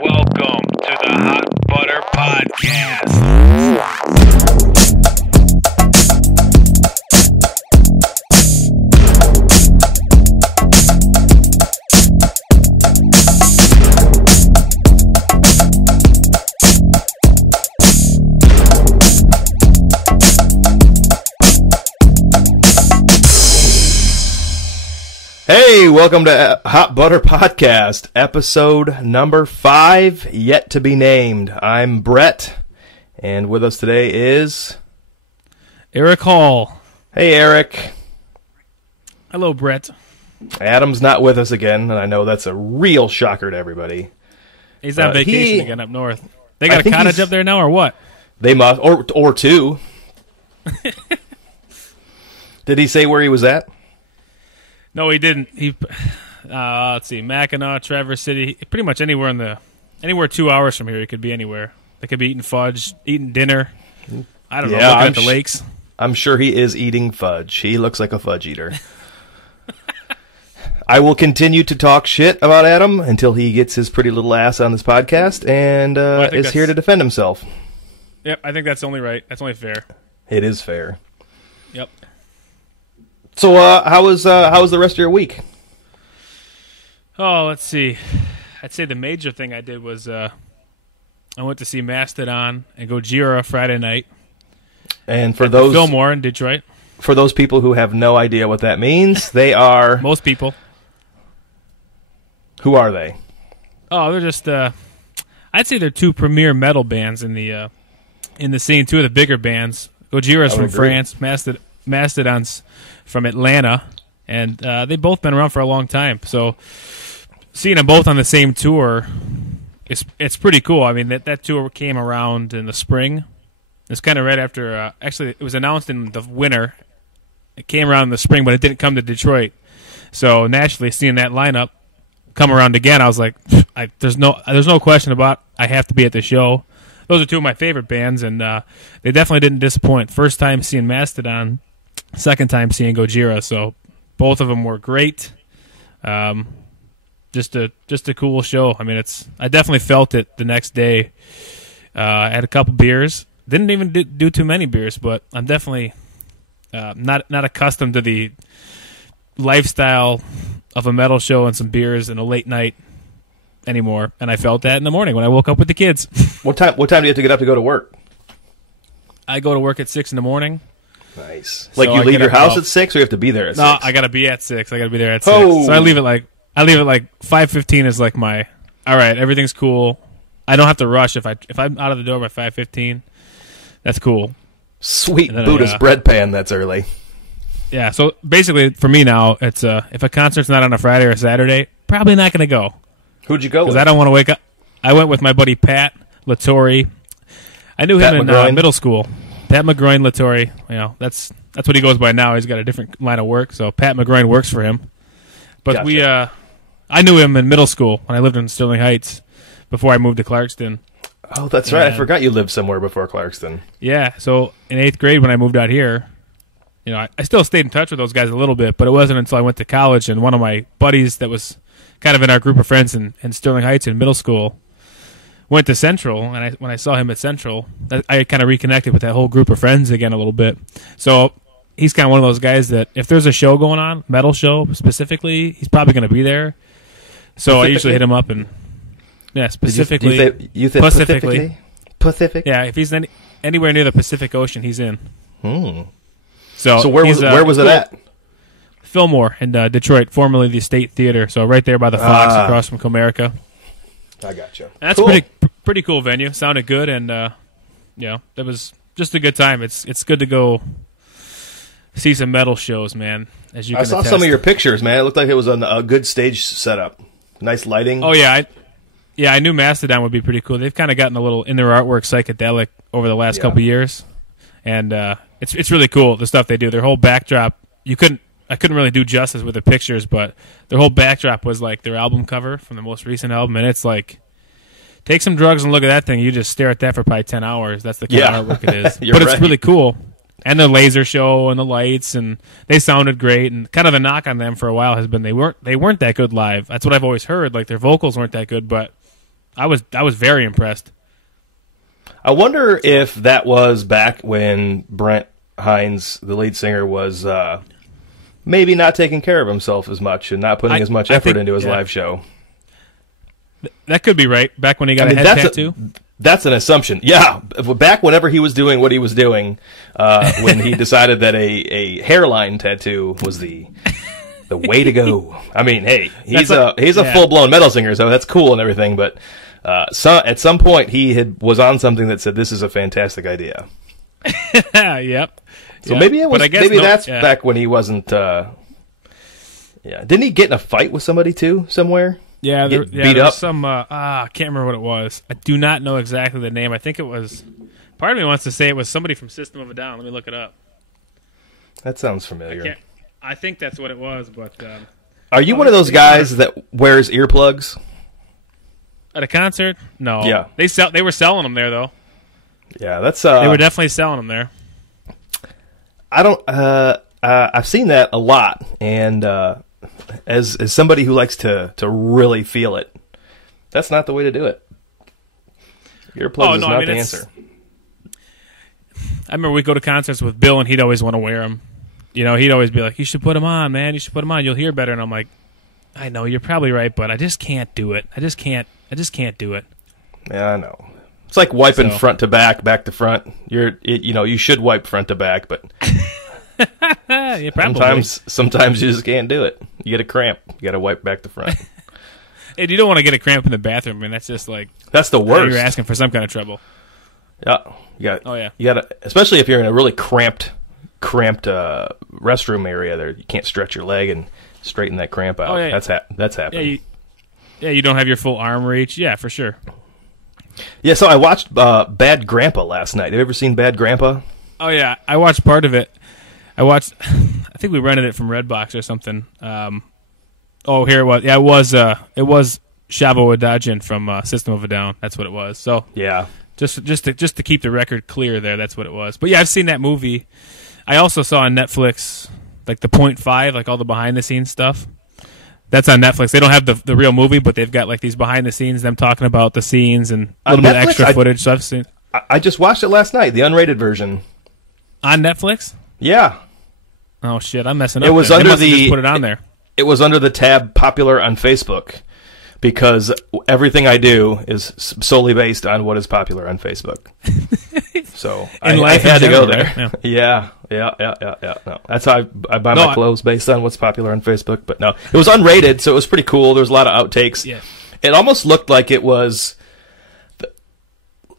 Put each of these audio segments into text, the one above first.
Welcome to the Hot Butter Podcast. Hey, welcome to Hot Butter Podcast, episode number 5, yet to be named. I'm Brett, and with us today is... Eric Hall. Hey, Eric. Hello, Brett. Adam's not with us again, and I know that's a real shocker to everybody. He's on vacation again up north. They I got a think cottage up there now, or what? They must, or two. Did he say where he was at? No, he didn't. Let's see, Mackinac, Traverse City, pretty much anywhere 2 hours from here. He could be anywhere. They could be eating fudge, eating dinner. I don't know, looking at the lakes. I'm sure he is eating fudge. He looks like a fudge eater. I will continue to talk shit about Adam until he gets his pretty little ass on this podcast and is here to defend himself. Yep, I think that's only right. That's only fair. It is fair. Yep. So, how was the rest of your week? Oh, let's see. I'd say the major thing I did was I went to see Mastodon and Gojira Friday night. And for those Fillmore in Detroit. For those people who have no idea what that means, they are most people. Who are they? Oh, they're just I'd say they're two premier metal bands in the scene. Two of the bigger bands. Gojira's from France. Mastodon's from Atlanta, and they've both been around for a long time. So seeing them both on the same tour, it's pretty cool. I mean, that tour came around in the spring. It's kind of right after. Actually, it was announced in the winter. It came around in the spring, but it didn't come to Detroit. So naturally, seeing that lineup come around again, I was like, there's no question about I have to be at the show. Those are two of my favorite bands, and they definitely didn't disappoint. First time seeing Mastodon, second time seeing Gojira, so both of them were great. Just a cool show. I mean, I definitely felt it the next day. I had a couple beers. Didn't even do too many beers, but I'm definitely not accustomed to the lifestyle of a metal show and some beers and a late night anymore, and I felt that in the morning when I woke up with the kids. What time do you have to get up to go to work? I go to work at 6 in the morning. Nice. So like you leave your house at 6, or you have to be there at 6? No, I gotta be at 6. I gotta be there at 6. Oh. So I leave it like 5:15 is like my all right. Everything's cool. I don't have to rush if I'm out of the door by 5:15. That's cool. Sweet Buddhist bread pan. That's early. Yeah. So basically, for me now, it's if a concert's not on a Friday or a Saturday, probably not gonna go. Who'd you go with? Because I don't want to wake up. I went with my buddy Pat Latore. I knew him in middle school. Pat McGroin Latore. You know, that's what he goes by now. He's got a different line of work, so Pat McGroin works for him. But gotcha. I knew him in middle school when I lived in Sterling Heights before I moved to Clarkston. Oh, that's right. I forgot you lived somewhere before Clarkston. Yeah, so in 8th grade when I moved out here, you know, I still stayed in touch with those guys a little bit, but it wasn't until I went to college and one of my buddies that was kind of in our group of friends in Sterling Heights in middle school went to Central, and when I saw him at Central, I kind of reconnected with that whole group of friends again a little bit. So he's kind of one of those guys that if there's a show going on, metal show specifically, he's probably going to be there. So I usually hit him up and specifically. You said Pacifically? Pacific? Yeah, if he's anywhere near the Pacific Ocean, he's in. So where was it at? Fillmore in Detroit, formerly the State Theater. So right there by the Fox, across from Comerica. I gotcha. And that's cool. pretty cool venue. Sounded good, and it was just a good time. It's good to go see some metal shows, man. As you can saw attest. some of your pictures, man. It looked like it was a good stage setup. Nice lighting. Oh yeah, I knew Mastodon would be pretty cool. They've kind of gotten a little in their artwork psychedelic over the last couple years, and it's really cool the stuff they do. Their whole backdrop, I couldn't really do justice with the pictures, but their whole backdrop was like their album cover from the most recent album, and it's like, take some drugs and look at that thing. You just stare at that for probably 10 hours. That's the kind of artwork it is. But it's really cool. And the laser show and the lights, and they sounded great. And kind of the knock on them for a while has been they weren't that good live. That's what I've always heard. Like their vocals weren't that good, but I was very impressed. I wonder if that was back when Brent Hines, the lead singer, was maybe not taking care of himself as much and not putting as much effort into his live show. That could be right. Back when he got a head tattoo? That's an assumption. Yeah. Back whenever he was doing what he was doing, when he decided that a hairline tattoo was the way to go. I mean, hey, he's a full-blown metal singer, so that's cool and everything, but at some point he was on something that said this is a fantastic idea. Yep. So maybe that's back when he wasn't Didn't he get in a fight with somebody too somewhere? Yeah, there beat was up. some. I can't remember what it was. I do not know exactly the name. I think it was. Part of me wants to say it was somebody from System of a Down. Let me look it up. That sounds familiar. I think that's what it was. But are you one of those guys that wears earplugs at a concert? No. Yeah, they were selling them there though. Yeah, that's. They were definitely selling them there. I don't. I've seen that a lot, and as somebody who likes to really feel it, that's not the way to do it. Earplugs is not the answer. I remember we'd go to concerts with Bill, and he'd always want to wear them. You know, he'd always be like, "You should put them on, man. You should put them on. You'll hear better." And I'm like, "I know you're probably right, but I just can't do it. I just can't do it." Yeah, I know. It's like wiping front to back to front. You should wipe front to back, but yeah, sometimes you just can't do it. You get a cramp. You got to wipe back to front. And you don't want to get a cramp in the bathroom, man. That's just like that's the worst. You're asking for some kind of trouble. Yeah, you got to, especially if you're in a really cramped restroom area. There, you can't stretch your leg and straighten that cramp out. That's happening. You don't have your full arm reach. Yeah, for sure. Yeah, so I watched Bad Grandpa last night. Have you ever seen Bad Grandpa? Oh yeah, I watched part of it. I think we rented it from Redbox or something. Here it was. Yeah, it was Shavo Adajian from System of a Down. That's what it was. So yeah, just to keep the record clear there, that's what it was. But yeah, I've seen that movie. I also saw on Netflix like the .5, like all the behind the scenes stuff. That's on Netflix. They don't have the real movie, but they've got like these behind the scenes, them talking about the scenes and a little bit of extra footage. So I've seen. I just watched it last night, the unrated version on Netflix. Yeah. Oh shit, I'm messing up. It was there. under just put it on there. It was under the tab popular on Facebook because everything I do is solely based on what is popular on Facebook. So I had to go there. Right? Yeah. No, that's how I buy my clothes based on what's popular on Facebook. But no, it was unrated, so it was pretty cool. There was a lot of outtakes. Yeah. It almost looked like it was.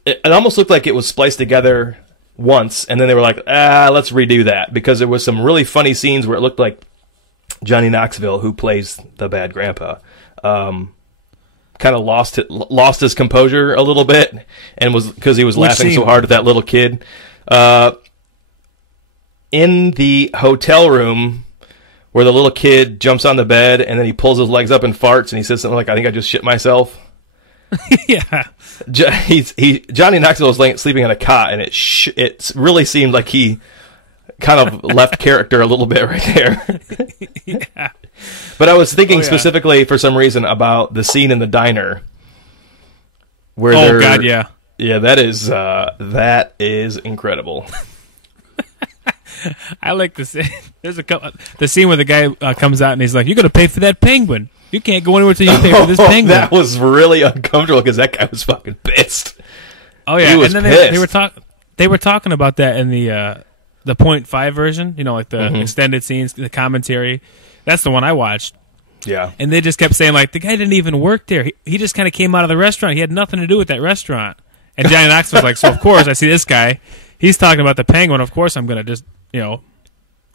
It almost looked like it was spliced together once, and then they were like, let's redo that because there was some really funny scenes where it looked like Johnny Knoxville, who plays the bad grandpa, kind of lost his composure a little bit, and was because he was laughing so hard at that little kid. In the hotel room where the little kid jumps on the bed and then he pulls his legs up and farts and he says something like, "I think I just shit myself." Yeah. Johnny Knoxville was sleeping on a cot, and it really seemed like he kind of left character a little bit right there. Yeah. But I was thinking specifically for some reason about the scene in the diner where God, yeah. Yeah, that is incredible. I like the scene. There's the scene where the guy comes out and he's like, "You're going to pay for that penguin. You can't go anywhere till you pay for this penguin." That was really uncomfortable because that guy was fucking pissed. Oh yeah, he was and then pissed. they were talking about that in the .5 version. You know, like the extended scenes, the commentary. That's the one I watched. Yeah, and they just kept saying like the guy didn't even work there. He just kind of came out of the restaurant. He had nothing to do with that restaurant. And Johnny Knoxville was like, "So of course I see this guy. He's talking about the penguin. Of course I'm going to just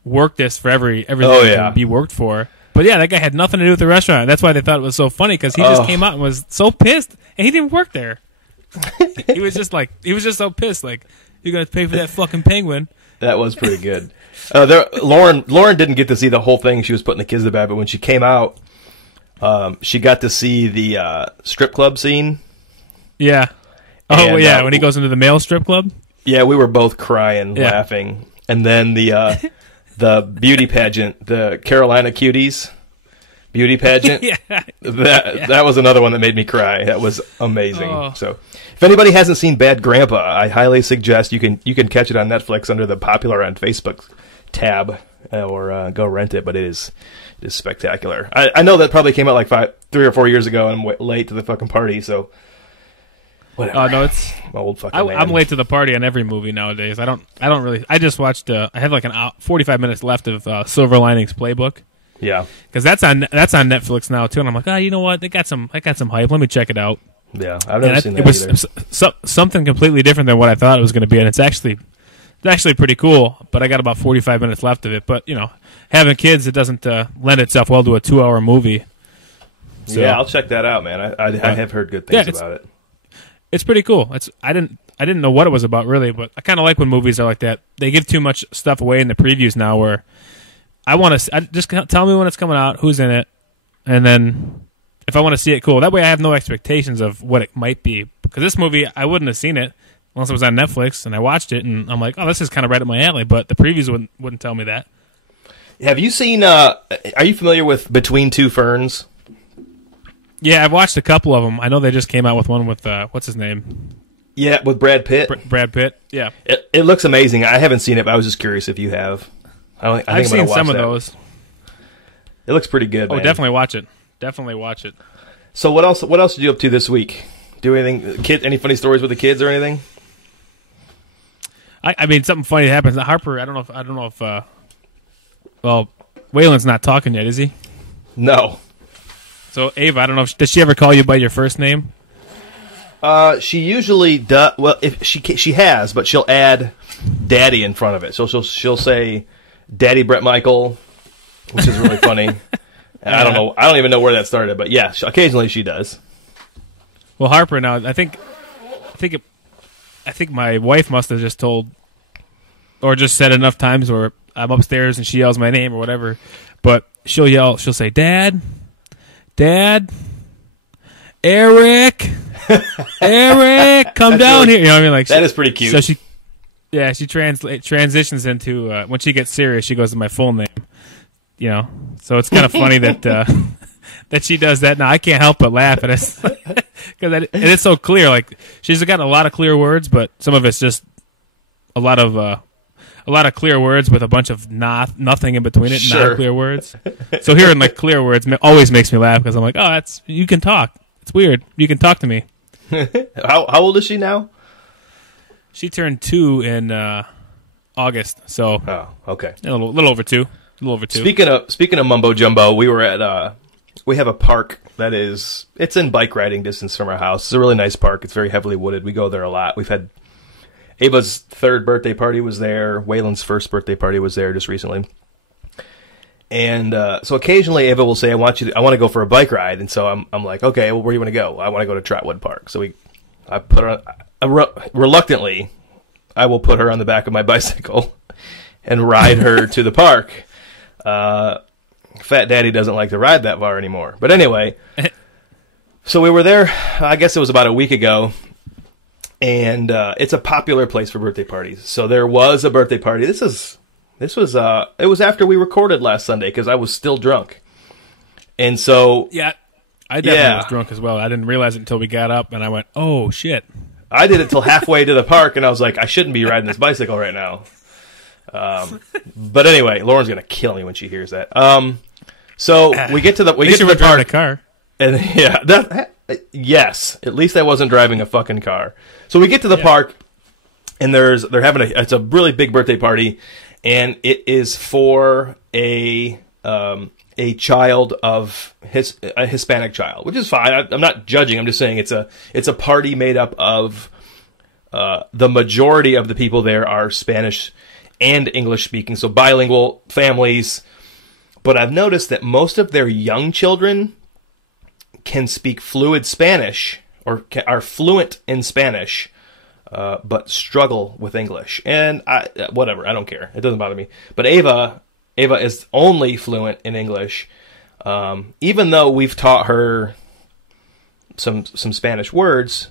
work this for everything that can be worked for." But yeah, that guy had nothing to do with the restaurant. That's why they thought it was so funny because he just came out and was so pissed, and he didn't work there. he was just so pissed. Like, "You're going to pay for that fucking penguin." That was pretty good. Lauren didn't get to see the whole thing. She was putting the kids to bed, but when she came out, she got to see the strip club scene. Yeah. And, yeah. When he goes into the male strip club. Yeah, we were both crying, laughing, and then the beauty pageant, the Carolina Cuties, beauty pageant. Yeah. That was another one that made me cry. That was amazing. Oh. So, if anybody hasn't seen Bad Grandpa, I highly suggest you can catch it on Netflix under the Popular on Facebook tab, or go rent it. But it is spectacular. I know that probably came out like 3 or 4 years ago, and I'm late to the fucking party. So, whatever. No, it's I'm old fucking man. I'm late to the party on every movie nowadays. I don't really. I just watched. I have like 45 minutes left of Silver Linings Playbook. Yeah, because that's on Netflix now too, and I'm like, you know what? I got some hype. Let me check it out. Yeah, I've never seen that it was either. Something completely different than what I thought it was going to be, and it's actually pretty cool. But I got about 45 minutes left of it. But having kids, it doesn't lend itself well to a 2-hour movie. So, yeah, I'll check that out, man. I have heard good things about it. It's pretty cool. I didn't know what it was about really, but I kind of like when movies are like that. They give too much stuff away in the previews now, where I just tell me when it's coming out, who's in it, and then if I want to see it, cool. That way I have no expectations of what it might be. Because this movie, I wouldn't have seen it unless it was on Netflix, and I watched it, and I'm like, this is kind of right up my alley, but the previews wouldn't tell me that. Have you seen, are you familiar with Between Two Ferns? Yeah, I've watched a couple of them. I know they just came out with one with, what's his name? Yeah, with Brad Pitt. Brad Pitt, yeah. It looks amazing. I haven't seen it, but I was just curious if you have. I've seen some of those. It looks pretty good, man. Definitely watch it. Definitely watch it. So what else did you up to this week? Do anything? Any funny stories with the kids or anything? I mean, something funny happens. Harper, I don't know if well, Waylon's not talking yet, is he? No. So Ava, I don't know. Does she ever call you by your first name? She usually does. Well, if she has, but she'll add Daddy in front of it. So she'll say Daddy Brett Michael, which is really funny. I don't know. I don't even know where that started, but yeah, occasionally she does. Well, Harper now, I think my wife must have just told, or just said enough times where I'm upstairs and she yells my name or whatever. But she'll say, Dad, Eric, come down here. You know what I mean? Like that is pretty cute. So she transitions into when she gets serious, she goes to my full name. So it's kind of funny that that she does that. Now I can't help but laugh, and it's because it's so clear. Like she's got a lot of clear words, but some of it's just a lot of clear words with a bunch of nothing in between it. Sure. Not clear words. So hearing like clear words always makes me laugh because I'm like, you can talk. It's weird. You can talk to me. How old is she now? She turned 2 in August. So okay, a little over 2. Speaking of mumbo jumbo, we were at we have a park that it's in bike riding distance from our house. It's a really nice park. It's very heavily wooded. We go there a lot. We've had Ava's 3rd birthday party was there. Waylon's 1st birthday party was there just recently. And so occasionally Ava will say, I want to go for a bike ride. And so I'm like, okay, well, where do you want to go? I want to go to Trotwood Park. So I put her reluctantly, I will put her on the back of my bicycle and ride her to the park. Fat Daddy doesn't like to ride that far anymore. But anyway, so we were there, I guess it was about a week ago, and it's a popular place for birthday parties. So there was a birthday party. It was after we recorded last Sunday because I was still drunk. And so yeah, I definitely was drunk as well. I didn't realize it until we got up, and I went, "Oh shit!" I did it till halfway to the park, and I was like, "I shouldn't be riding this bicycle right now." But anyway, Lauren's gonna kill me when she hears that. So we get to the park, car, and yes, at least I wasn't driving a fucking car. So we get to the park, and they're having it's a really big birthday party, and it is for a child of a Hispanic child, which is fine. I'm not judging. I'm just saying it's a party made up of the majority of the people there are Spanish and English speaking, so bilingual families. But I've noticed that most of their young children can speak fluid Spanish or are fluent in Spanish, but struggle with English. And whatever, I don't care. It doesn't bother me. But Ava is only fluent in English, even though we've taught her some Spanish words.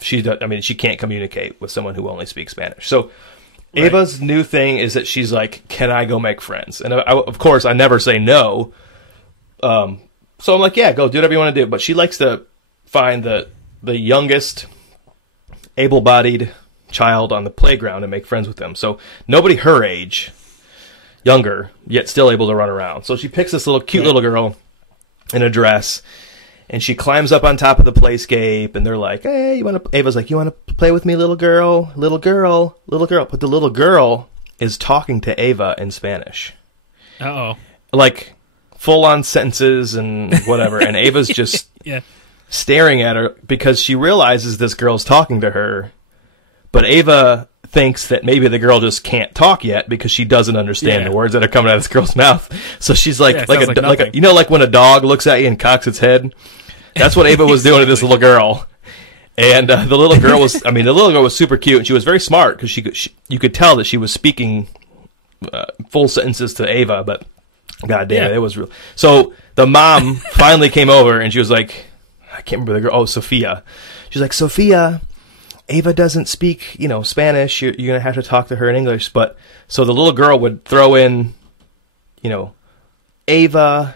She can't communicate with someone who only speaks Spanish. So right. Ava's new thing is that she's like, "Can I go make friends?" And of course, I never say no. So I'm like, yeah, go do whatever you want to do. But she likes to find the youngest able-bodied child on the playground and make friends with them. So nobody her age, younger, yet still able to run around. So she picks this cute little girl in a dress, and she climbs up on top of the playscape, and they're like, hey, Ava's like, you want to play with me, little girl? Little girl, little girl. But the little girl is talking to Ava in Spanish. Uh-oh. Like, full-on sentences and whatever. And Ava's just staring at her because she realizes this girl's talking to her. But Ava thinks that maybe the girl just can't talk yet because she doesn't understand the words that are coming out of this girl's mouth. So she's like, like when a dog looks at you and cocks its head. That's what Ava was doing to this little girl. And the little girl was super cute, and she was very smart because you could tell that she was speaking full sentences to Ava. But god damn it, it was real. So the mom finally came over, and she was like, I can't remember the girl. Oh, Sophia. She's like, Sophia, Ava doesn't speak, Spanish. You're going to have to talk to her in English. But so the little girl would throw in, Ava,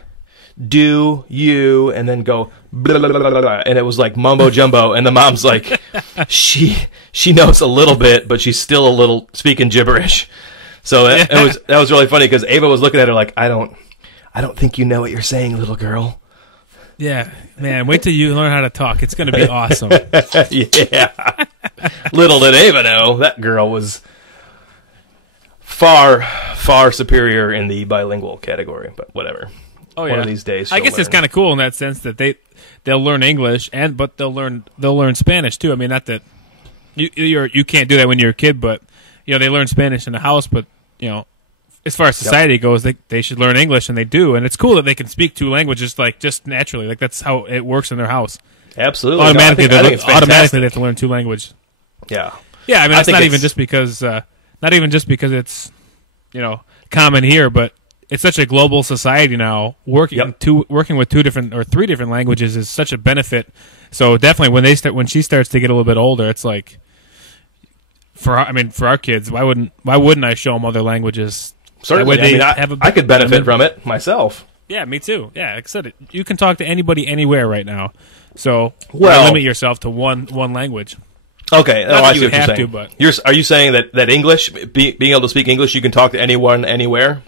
do, you, and then go, blah, blah, blah, blah, blah, and it was like mumbo jumbo. And the mom's like, she knows a little bit, but she's still a little speaking gibberish. So that was really funny because Ava was looking at her like, I don't think you know what you're saying, little girl. Yeah, man, wait till you learn how to talk. It's going to be awesome. Yeah. Little did Ava know, that girl was far, far superior in the bilingual category, but whatever. Oh, yeah. One of these days I guess it's kind of cool in that sense that they'll learn English, but they'll learn Spanish, too. I mean, not that you can't do that when you're a kid, but, they learn Spanish in the house, but, as far as society goes, they should learn English, and they do. And it's cool that they can speak two languages, like, just naturally. Like, that's how it works in their house. Absolutely. Automatically, they have to learn two languages. Yeah. Yeah, I mean, that's not even just because it's, common here, but it's such a global society now. Working with two different or three different languages is such a benefit. So definitely when she starts to get a little bit older, it's like, for our kids, why wouldn't I show them other languages? Certainly, I could benefit from it myself. Yeah, me too. Yeah, like I said, you can talk to anybody anywhere right now. So don't limit yourself to one language. Okay, I see what you're saying. But Are you saying that English, being able to speak English, you can talk to anyone, anywhere?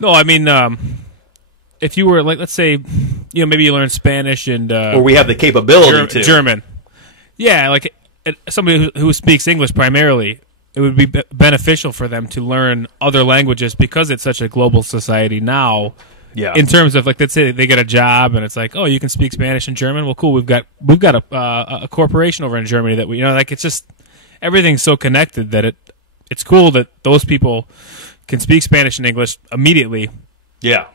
No, I mean, if you were, like, let's say, maybe you learn Spanish and... or we have the capability to. German. Yeah, like, somebody who speaks English primarily, it would be beneficial for them to learn other languages because it's such a global society now. Yeah. In terms of, like, let's say they get a job and it's like, oh, you can speak Spanish and German? Well, cool, we've got a corporation over in Germany that it's just, everything's so connected that it's cool that those people can speak Spanish and English immediately. Yeah.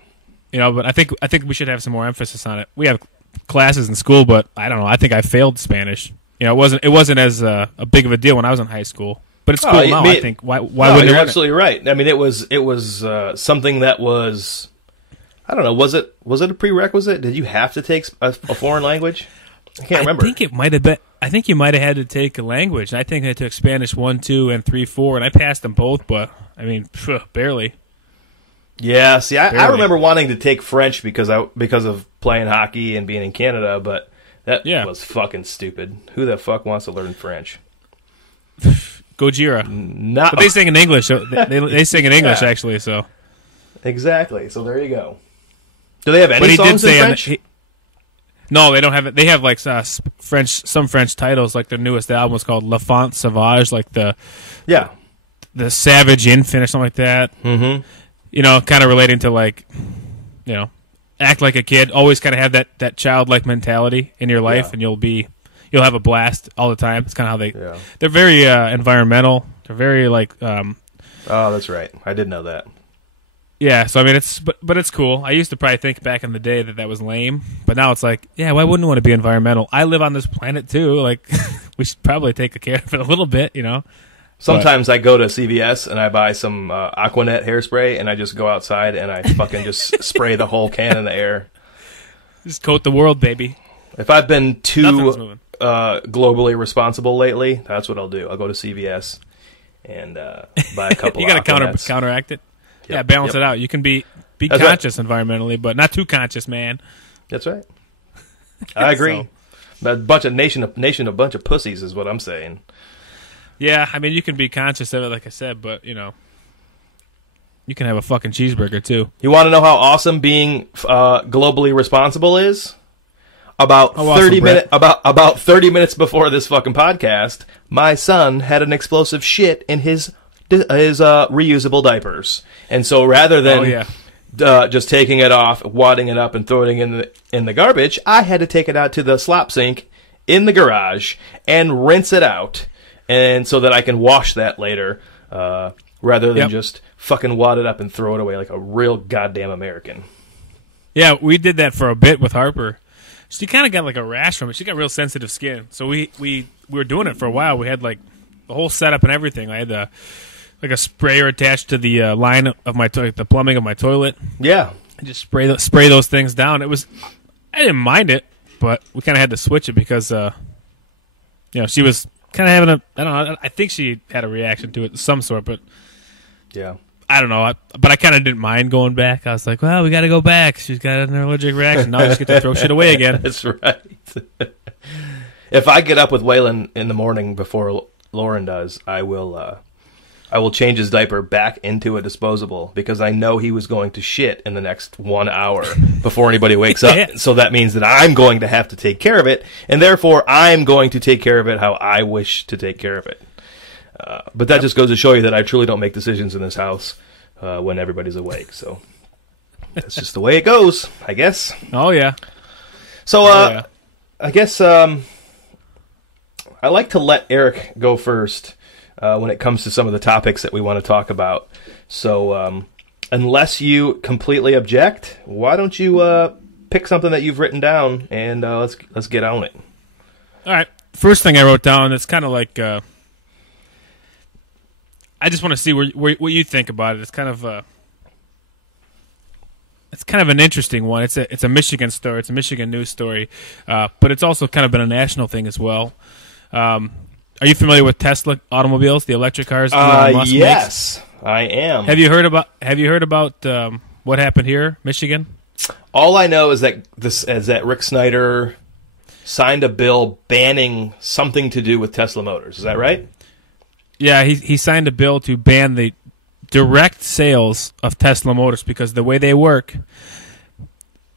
But I think we should have some more emphasis on it. We have classes in school, but I don't know. I think I failed Spanish. It wasn't as a big of a deal when I was in high school. But it's cool now. I think why wouldn't you're absolutely right. I mean, it was something that was, I don't know. Was it a prerequisite? Did you have to take a foreign language? I can't remember. I think it might have been. I think you might have had to take a language. I think I took Spanish 1, 2, and 3, 4, and I passed them both. But I mean, barely. Yeah. See, I remember wanting to take French because of playing hockey and being in Canada, but that was fucking stupid. Who the fuck wants to learn French? Gojira. But they sing in English. They sing in English actually. So exactly. So there you go. Do they have any songs in French? No, they don't have it. They have like some French titles. Like their newest album was called La Font Sauvage, like the Savage Infant or something like that. Mm-hmm. Kind of relating to like, act like a kid. Always kind of have that childlike mentality in your life, and you'll have a blast all the time. It's kind of how they're very environmental. They're very like. Oh, that's right. I did know that. Yeah, so I mean, but it's cool. I used to probably think back in the day that was lame, but now it's like, yeah, why wouldn't I want to be environmental? I live on this planet too. Like, we should probably take care of it a little bit, Sometimes I go to CVS and I buy some Aquanet hairspray, and I just go outside and I fucking just spray the whole can in the air. Just coat the world, baby. If I've been too globally responsible lately, that's what I'll do. I'll go to CVS and buy a couple. You got to counteract it. Balance it out. You can be conscious environmentally, but not too conscious, man. That's right. I agree. A bunch of a bunch of pussies is what I'm saying. Yeah, I mean, you can be conscious of it, like I said, but, you can have a fucking cheeseburger, too. You want to know how awesome being globally responsible is? About 30 minutes before this fucking podcast, my son had an explosive shit in his reusable diapers. And so rather than just taking it off, wadding it up, and throwing it in the garbage, I had to take it out to the slop sink in the garage and rinse it out, and so that I can wash that later, rather than just fucking wad it up and throw it away like a real goddamn American. Yeah, we did that for a bit with Harper. She kind of got like a rash from it. She got real sensitive skin, so we were doing it for a while. We had like the whole setup and everything. I had like a sprayer attached to the line of my the plumbing of my toilet. Yeah, I just spray those things down. I didn't mind it, but we kind of had to switch it because she was kind of having I don't know. I think she had a reaction to it of some sort, but yeah. I don't know, but I kind of didn't mind going back. I was like, well, we got to go back. She's got an allergic reaction. Now I just get to throw shit away again. That's right. If I get up with Waylon in the morning before Lauren does, I will change his diaper back into a disposable because I know he was going to shit in the next 1 hour before anybody wakes up. Yeah. So that means that I'm going to have to take care of it, and therefore I'm going to take care of it how I wish to take care of it. But that just goes to show you that I truly don't make decisions in this house when everybody's awake. So that's just the way it goes, I guess. Oh, yeah. So I guess I like to let Eric go first when it comes to some of the topics that we want to talk about. So unless you completely object, why don't you pick something that you've written down and let's get on it. All right. First thing I wrote down, it's kind of like... I just want to see what you think about it. It's kind of an interesting one. It's a Michigan story. It's a Michigan news story, but it's also kind of been a national thing as well. Are you familiar with Tesla automobiles, the electric cars? Yes, I am. Have you heard about what happened here, Michigan? All I know is that Rick Snyder signed a bill banning something to do with Tesla Motors. Is that right? Yeah, he signed a bill to ban the direct sales of Tesla Motors because the way they work,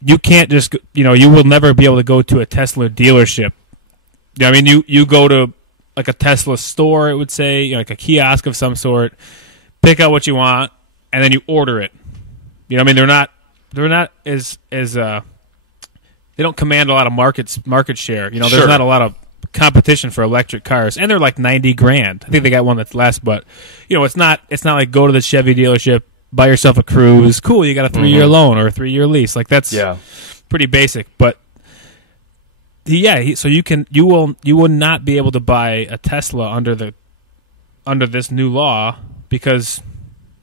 you can't just, you will never be able to go to a Tesla dealership. I mean, you go to like a Tesla store, it would say, like a kiosk of some sort, pick out what you want, and then you order it. I mean, they're not as they don't command a lot of market share. There's Sure. not a lot of competition for electric cars, and they're like $90,000. I think they got one that's less, but it's not like go to the Chevy dealership, buy yourself a Cruze. Cool, you got a 3-year loan or a 3-year lease. Like that's pretty basic. But so you will not be able to buy a Tesla under this new law because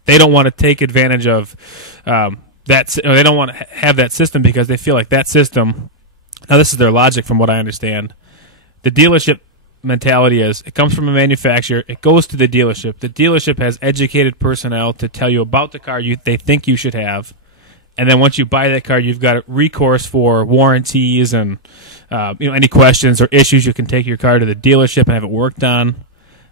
they don't want to take advantage of that. They don't want to have that system because they feel like that system. Now this is their logic, from what I understand. The dealership mentality is it comes from a manufacturer, it goes to the dealership. The dealership has educated personnel to tell you about the car they think you should have. And then once you buy that car, you've got recourse for warranties and any questions or issues. You can take your car to the dealership and have it worked on.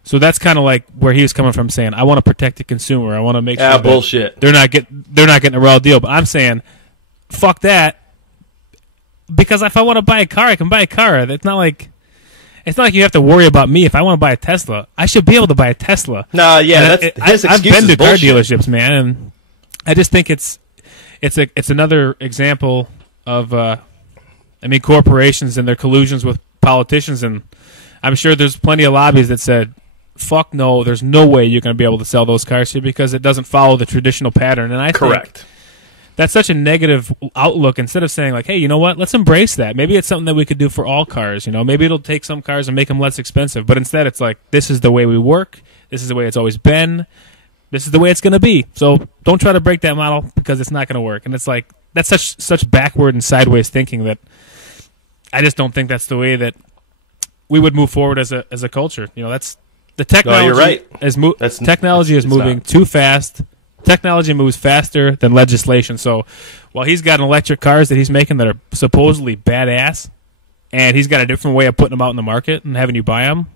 So that's kind of like where he was coming from, saying, I want to protect the consumer. I want to make sure bullshit. They're not getting a raw deal. But I'm saying, fuck that. Because if I want to buy a car, I can buy a car. It's not like you have to worry about me. If I want to buy a Tesla, I should be able to buy a Tesla. No, yeah, I've been to car dealerships, man, and I just think it's another example of corporations and their collusions with politicians, and I'm sure there's plenty of lobbies that said, fuck no, there's no way you're going to be able to sell those cars here because it doesn't follow the traditional pattern. And I think that's such a negative outlook. Instead of saying like, hey, you know what? Let's embrace that. Maybe it's something that we could do for all cars. Maybe it'll take some cars and make them less expensive. But instead, it's like, this is the way we work. This is the way it's always been. This is the way it's going to be. So don't try to break that model because it's not going to work. And it's like, that's such backward and sideways thinking that I just don't think that's the way that we would move forward as a culture. That's the technology. No, you're right. Technology is moving too fast technology moves faster than legislation. So while he's got electric cars that he's making that are supposedly badass, and he's got a different way of putting them out in the market and having you buy them,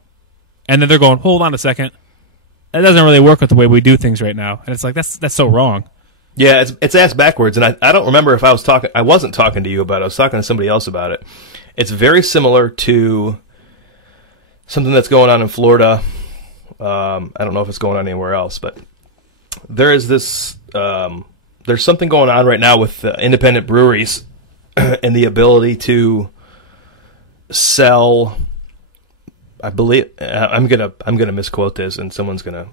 and then they're going, hold on a second, that doesn't really work with the way we do things right now. And it's like, that's so wrong. Yeah, it's ass backwards, and I don't remember if I was talking. I wasn't talking to you about it. I was talking to somebody else about it. It's very similar to something that's going on in Florida. I don't know if it's going on anywhere else, but there is this. There's something going on right now with independent breweries and the ability to sell. I believe I'm gonna misquote this, and someone's gonna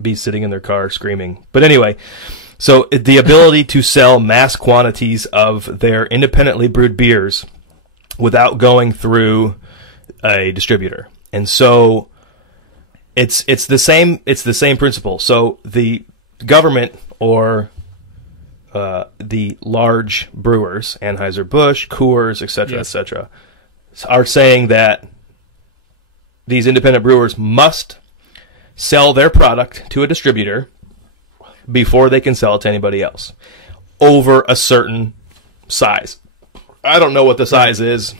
be sitting in their car screaming. But anyway. So the ability to sell mass quantities of their independently brewed beers without going through a distributor. And so it's the same principle. So the government or the large brewers, Anheuser-Busch, Coors, etc., etc., are saying that these independent brewers must sell their product to a distributor before they can sell it to anybody else over a certain size. I don't know what the size is,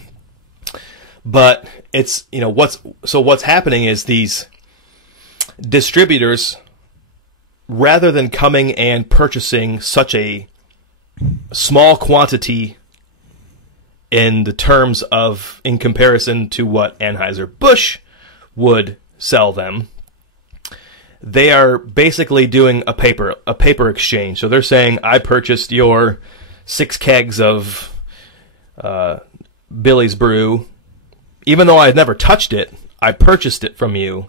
but it's, what's happening is these distributors, rather than coming and purchasing such a small quantity in comparison to what Anheuser-Busch would sell them, they are basically doing a paper exchange. So they're saying, I purchased your 6 kegs of Billy's Brew. Even though I had never touched it, I purchased it from you,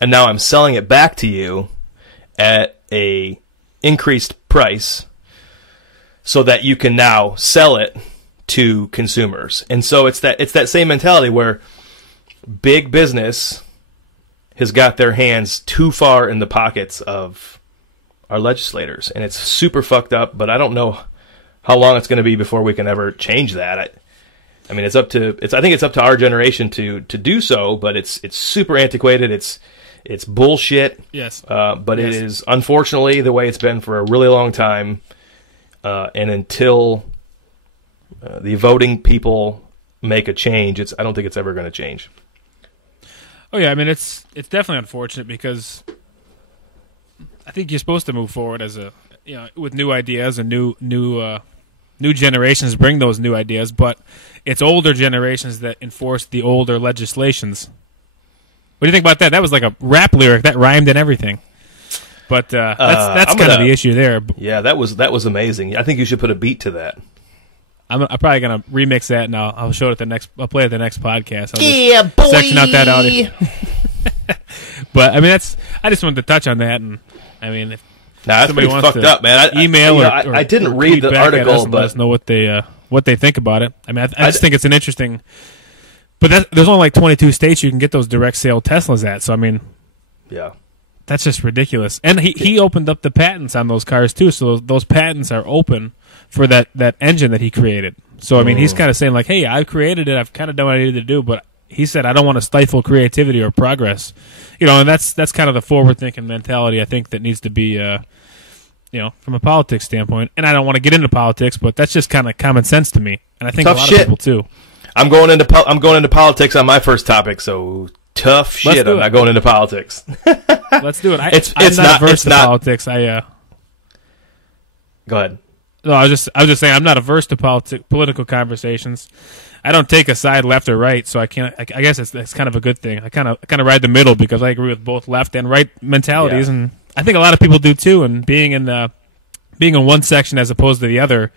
and now I'm selling it back to you at a increased price so that you can now sell it to consumers. And so it's that same mentality where big business has got their hands too far in the pockets of our legislators, and it's super fucked up. But I don't know how long it's going to be before we can ever change that. I mean, I think it's up to our generation to do so, but it's super antiquated. It's bullshit. Yes. But yes. It is unfortunately the way it's been for a really long time, and until the voting people make a change, I don't think it's ever going to change. Oh yeah, I mean it's definitely unfortunate because I think you're supposed to move forward as with new ideas and new generations bring those new ideas, but it's older generations that enforce the older legislations. What do you think about that? That was like a rap lyric that rhymed and everything. But that's kind of the issue there. Yeah, that was amazing. I think you should put a beat to that. I'm probably gonna remix that, and I'll show it I'll play it at the next podcast. I'll boy. Section out that audio. But I mean, I just wanted to touch on that, and I mean, if that's somebody pretty wants fucked to up, man. I didn't read the article, but let us know what they think about it. I mean, I just think it's an interesting. But there's only like 22 states you can get those direct sale Teslas at. So I mean, yeah, that's just ridiculous. And he opened up the patents on those cars too, so those patents are open for that engine that he created. So, I mean, he's kind of saying, like, hey, I created it. I've kind of done what I needed to do. But he said, I don't want to stifle creativity or progress. And that's kind of the forward-thinking mentality, I think, that needs to be, from a politics standpoint. And I don't want to get into politics, but that's just kind of common sense to me. And I think a lot of people, too. I'm going into politics on my first topic, so tough shit. I'm not going into politics. Let's do it. I'm not averse to politics. Go ahead. No, I was just saying I'm not averse to political conversations. I don't take a side left or right, so I can't. I guess that's kind of a good thing. I kind of ride the middle because I agree with both left and right mentalities, and I think a lot of people do too. And being in one section as opposed to the other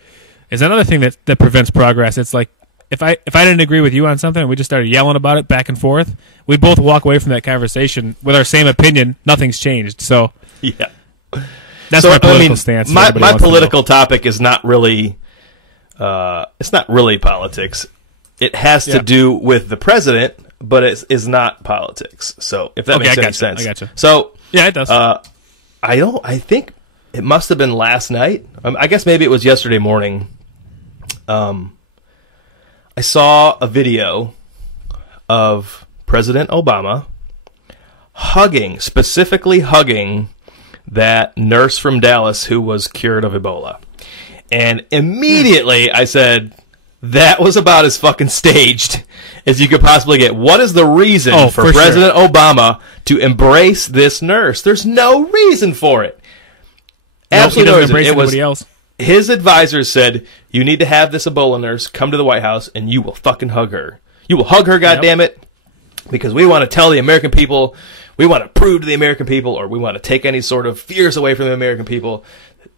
is another thing that prevents progress. It's like if I didn't agree with you on something and we just started yelling about it back and forth, we'd both walk away from that conversation with our same opinion. Nothing's changed. So yeah. That's my political stance. My political topic is not really, it's not really politics. It has to do with the president, but it is not politics. So if that makes any sense. I gotcha. So yeah, it does. I think it must have been last night. I guess maybe it was yesterday morning. I saw a video of President Obama specifically hugging that nurse from Dallas who was cured of Ebola. And immediately I said, that was about as fucking staged as you could possibly get. What is the reason for President Obama to embrace this nurse? There's no reason for it. Absolutely no reason. It was else. His advisors said, you need to have this Ebola nurse come to the White House and you will fucking hug her. You will hug her, goddammit, because we want to tell the American people, we want to prove to the American people, or we want to take any sort of fears away from the American people.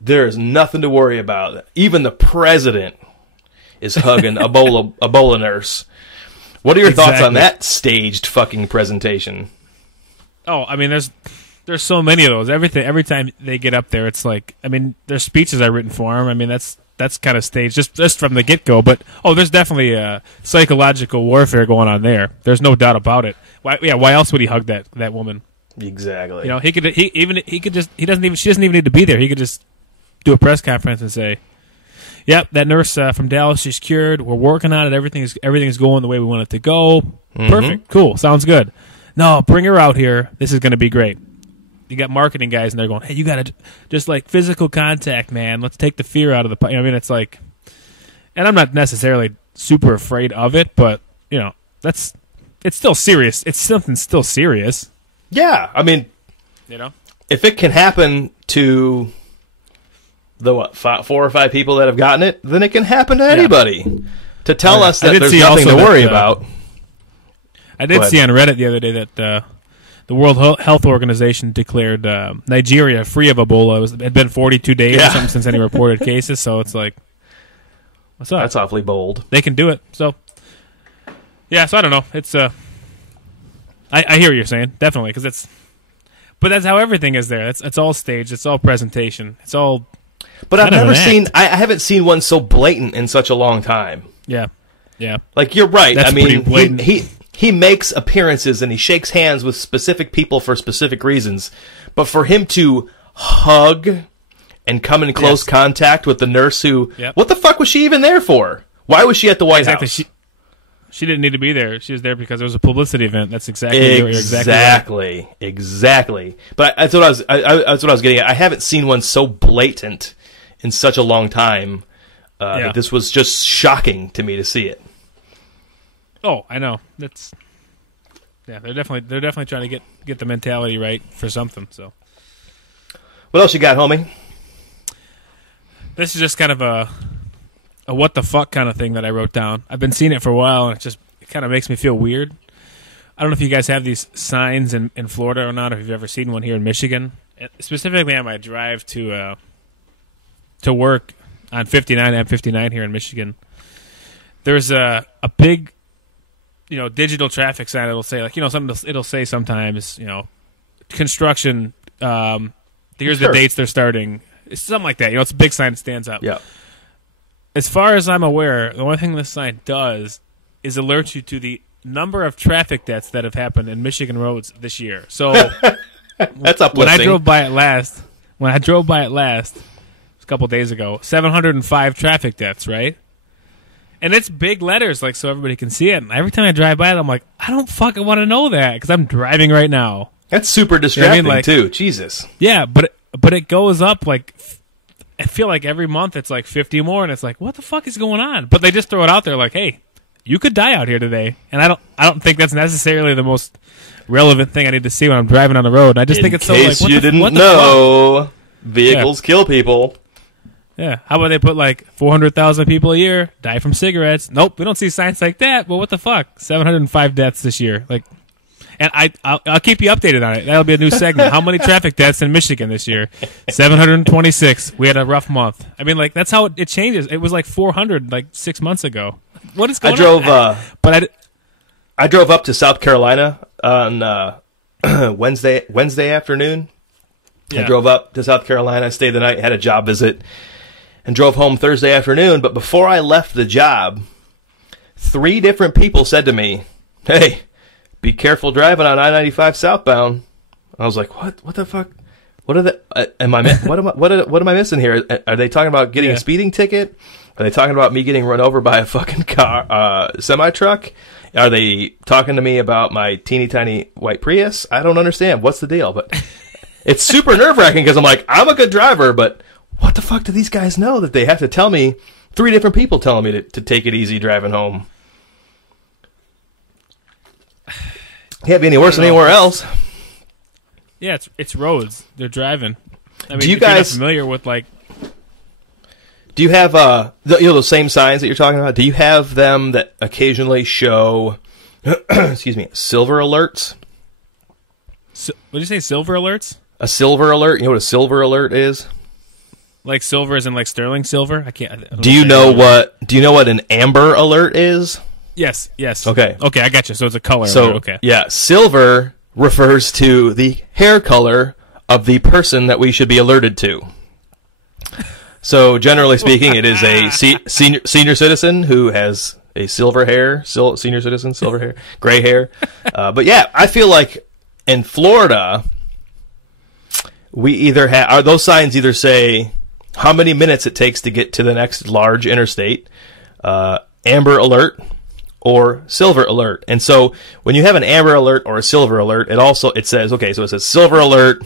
There is nothing to worry about. Even the president is hugging Ebola nurse. What are your thoughts on that staged fucking presentation? Oh, I mean, there's so many of those. Every time they get up there, it's like, I mean, their speeches are written for them. I mean, that's kind of staged just from the get-go. But, there's definitely psychological warfare going on there. There's no doubt about it. Why else would he hug that woman? Exactly. You know, she doesn't even need to be there. He could just do a press conference and say, "Yep, that nurse from Dallas, she's cured. We're working on it. Everything is going the way we want it to go. Mm-hmm. Perfect, cool, sounds good. No, bring her out here. This is going to be great." You got marketing guys, and they're going, "Hey, you got to just like physical contact, man. Let's take the fear out of the." I mean, it's like, and I'm not necessarily super afraid of it, but it's still serious. It's something still serious. Yeah, I mean, if it can happen to the 4 or 5 people that have gotten it, then it can happen to anybody. To tell us that there's nothing to worry about. I did see on Reddit the other day that the World Health Organization declared Nigeria free of Ebola. It had been 42 days or something since any reported cases, so it's like, what's up? That's awfully bold. They can do it. So, so I don't know. It's I hear what you're saying, definitely, but that's how everything is there. It's all staged. It's all presentation. It's all. But I've never seen. I haven't seen one so blatant in such a long time. Yeah. Like, you're right. That's pretty blatant. He makes appearances and he shakes hands with specific people for specific reasons. But for him to hug and come in close contact with the nurse who, what the fuck was she even there for? Why was she at the White House? She didn't need to be there. She was there because it was a publicity event. That's exactly what you're right. Exactly. But that's what I was getting at. I haven't seen one so blatant in such a long time that this was just shocking to me to see it. Oh, I know. They're definitely trying to get the mentality right for something. So, what else you got, homie? This is just kind of a what the fuck kind of thing that I wrote down. I've been seeing it for a while, and it kind of makes me feel weird. I don't know if you guys have these signs in Florida or not, if you've ever seen one here in Michigan. Specifically on my drive to work on 59 and 59 here in Michigan. There's a big, digital traffic sign. It'll say something. It'll say sometimes, construction. Here's the dates they're starting. It's something like that. It's a big sign that stands out. Yeah. As far as I'm aware, the only thing this sign does is alert you to the number of traffic deaths that have happened in Michigan roads this year. So that's uplifting. When I drove by it last, a couple days ago, 705 traffic deaths, right? And it's big letters, like, so everybody can see it. And every time I drive by it, I'm like, I don't fucking want to know that because I'm driving right now. That's super distracting, too. Jesus. Yeah, but it goes up like. I feel like every month it's like 50 more, and it's like, what the fuck is going on? But they just throw it out there like, hey, you could die out here today. And I don't think that's necessarily the most relevant thing I need to see when I'm driving on the road. I just think it's so like, in case you didn't know, vehicles kill people. Yeah. How about they put like 400,000 people a year die from cigarettes? Nope, we don't see signs like that. But what the fuck? 705 deaths this year. Like, and I'll keep you updated on it. That'll be a new segment. How many traffic deaths in Michigan this year? 726. We had a rough month. I mean, like, that's how it changes. It was like 400 like 6 months ago. What is going on? I drove up to South Carolina on Wednesday afternoon. Yeah. I drove up to South Carolina, stayed the night, had a job visit, and drove home Thursday afternoon. But before I left the job, 3 different people said to me, "Hey, be careful driving on I-95 southbound." I was like, "What? What the fuck? What are the? What am I missing here? Are they talking about getting a speeding ticket? Are they talking about me getting run over by a fucking car, semi truck? Are they talking to me about my teeny tiny white Prius? I don't understand. What's the deal?" But it's super nerve-wracking because I'm like, I'm a good driver, but what the fuck do these guys know that they have to tell me, 3 different people telling me to take it easy driving home? Can't be any worse than anywhere else. Yeah, it's roads. They're driving. I mean, do you if you're not guys familiar with like? Do you have those same signs that you're talking about? Do you have them that occasionally show, excuse me, silver alerts? What did you say? Silver alerts? A silver alert. You know what a silver alert is? Like silver, as in like sterling silver? I can't. Do you know what an amber alert is? Yes. Okay. Okay, I got you. So it's a color. So alert. Okay. yeah, silver refers to the hair color of the person that we should be alerted to. So generally speaking, it is a senior citizen who has a silver hair, senior citizen, silver hair, gray hair. But yeah, I feel like in Florida, we either have those signs either say how many minutes it takes to get to the next large interstate, amber alert, or silver alert. And so when you have an amber alert or a silver alert, it says, okay, so it says silver alert.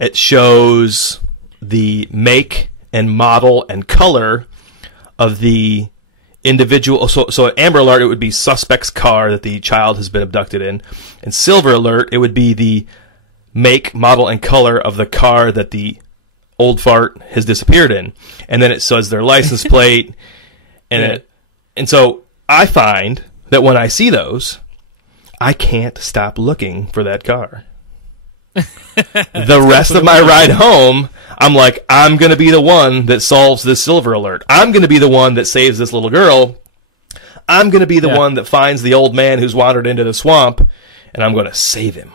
It shows the make and model and color of the individual. So an amber alert, it would be suspect's car that the child has been abducted in. And silver alert, it would be the make, model, and color of the car that the old fart has disappeared in. And then it says their license plate. And so I find that when I see those, I can't stop looking for that car. The rest of my ride home, I'm like, I'm going to be the one that solves this silver alert. I'm going to be the one that saves this little girl. I'm going to be the one that finds the old man who's wandered into the swamp, and I'm going to save him.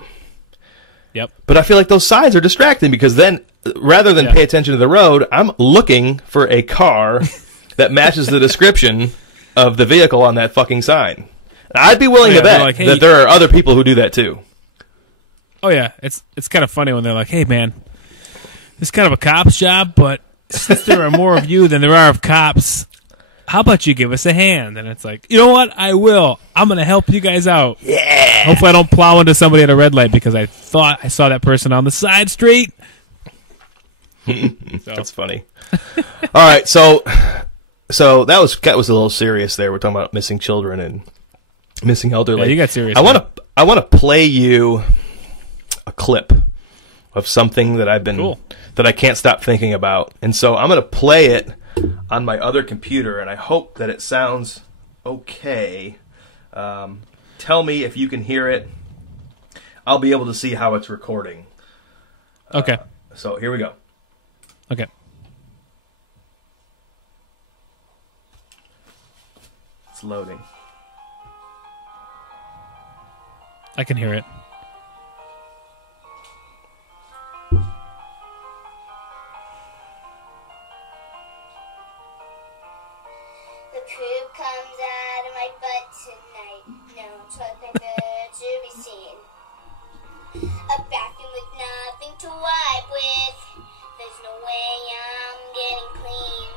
Yep. But I feel like those signs are distracting because then, rather than pay attention to the road, I'm looking for a car that matches the description of the vehicle on that fucking sign. And I'd be willing to bet like, hey, that there are other people who do that too. Oh yeah, it's kind of funny when they're like, "Hey man, this is kind of a cop's job, but since there are more of you than there are of cops, how about you give us a hand?" And it's like, you know what? I will. I'm going to help you guys out. Yeah. Hopefully I don't plow into somebody at a red light because I thought I saw that person on the side street. That's funny. All right, so that was a little serious there. We're talking about missing children and missing elderly. Yeah, you got serious. I want to play you a clip of something that that I can't stop thinking about. And so I'm going to play it on my other computer, and I hope that it sounds okay. Tell me if you can hear it. I'll be able to see how it's recording. Okay. So here we go. Okay. It's loading. I can hear it. Poop comes out of my butt tonight. No toilet paper to be seen. A bathroom with nothing to wipe with. There's no way I'm getting clean.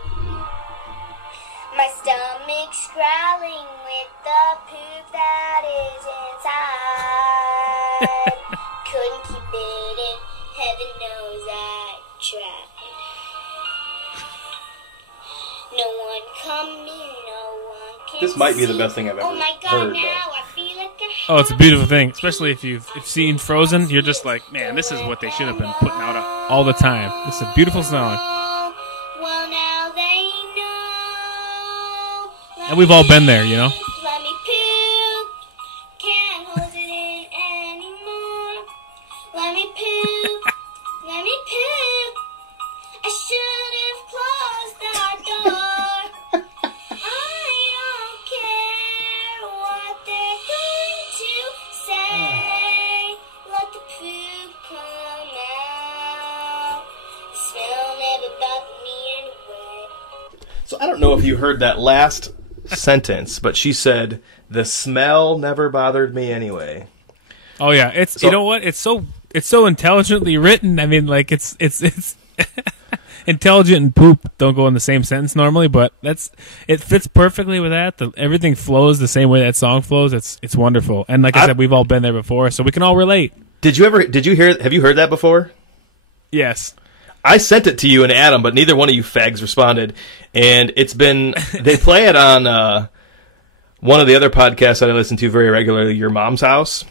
My stomach's growling with the poop that is inside. Couldn't keep it in. Heaven knows I tried. No one coming, no one can. This might be the best thing I've ever heard. Now I feel like Oh, it's a beautiful thing, especially if you've seen Frozen. You're just like, man, this is what they should have been putting out all the time. This is a beautiful song. Well, now they know. And we've all been there, you know? Let me poop. Can't hold it in anymore. Let me poop. Let me poop. I should have closed that door. I don't care what they're going to say. Let the poop come out. The smell never bothered me anyway. So I don't know if you heard that last sentence, but she said, "The smell never bothered me anyway." Oh yeah, it's you know what? It's so intelligently written. I mean, like it's intelligent and poop don't go in the same sentence normally, but it fits perfectly with that. Everything flows the same way that song flows. It's wonderful. And like I said, we've all been there before, so we can all relate. Did you heard that before? Yes. I sent it to you and Adam, but neither one of you fags responded. And they play it on one of the other podcasts that I listen to very regularly, Your Mom's House.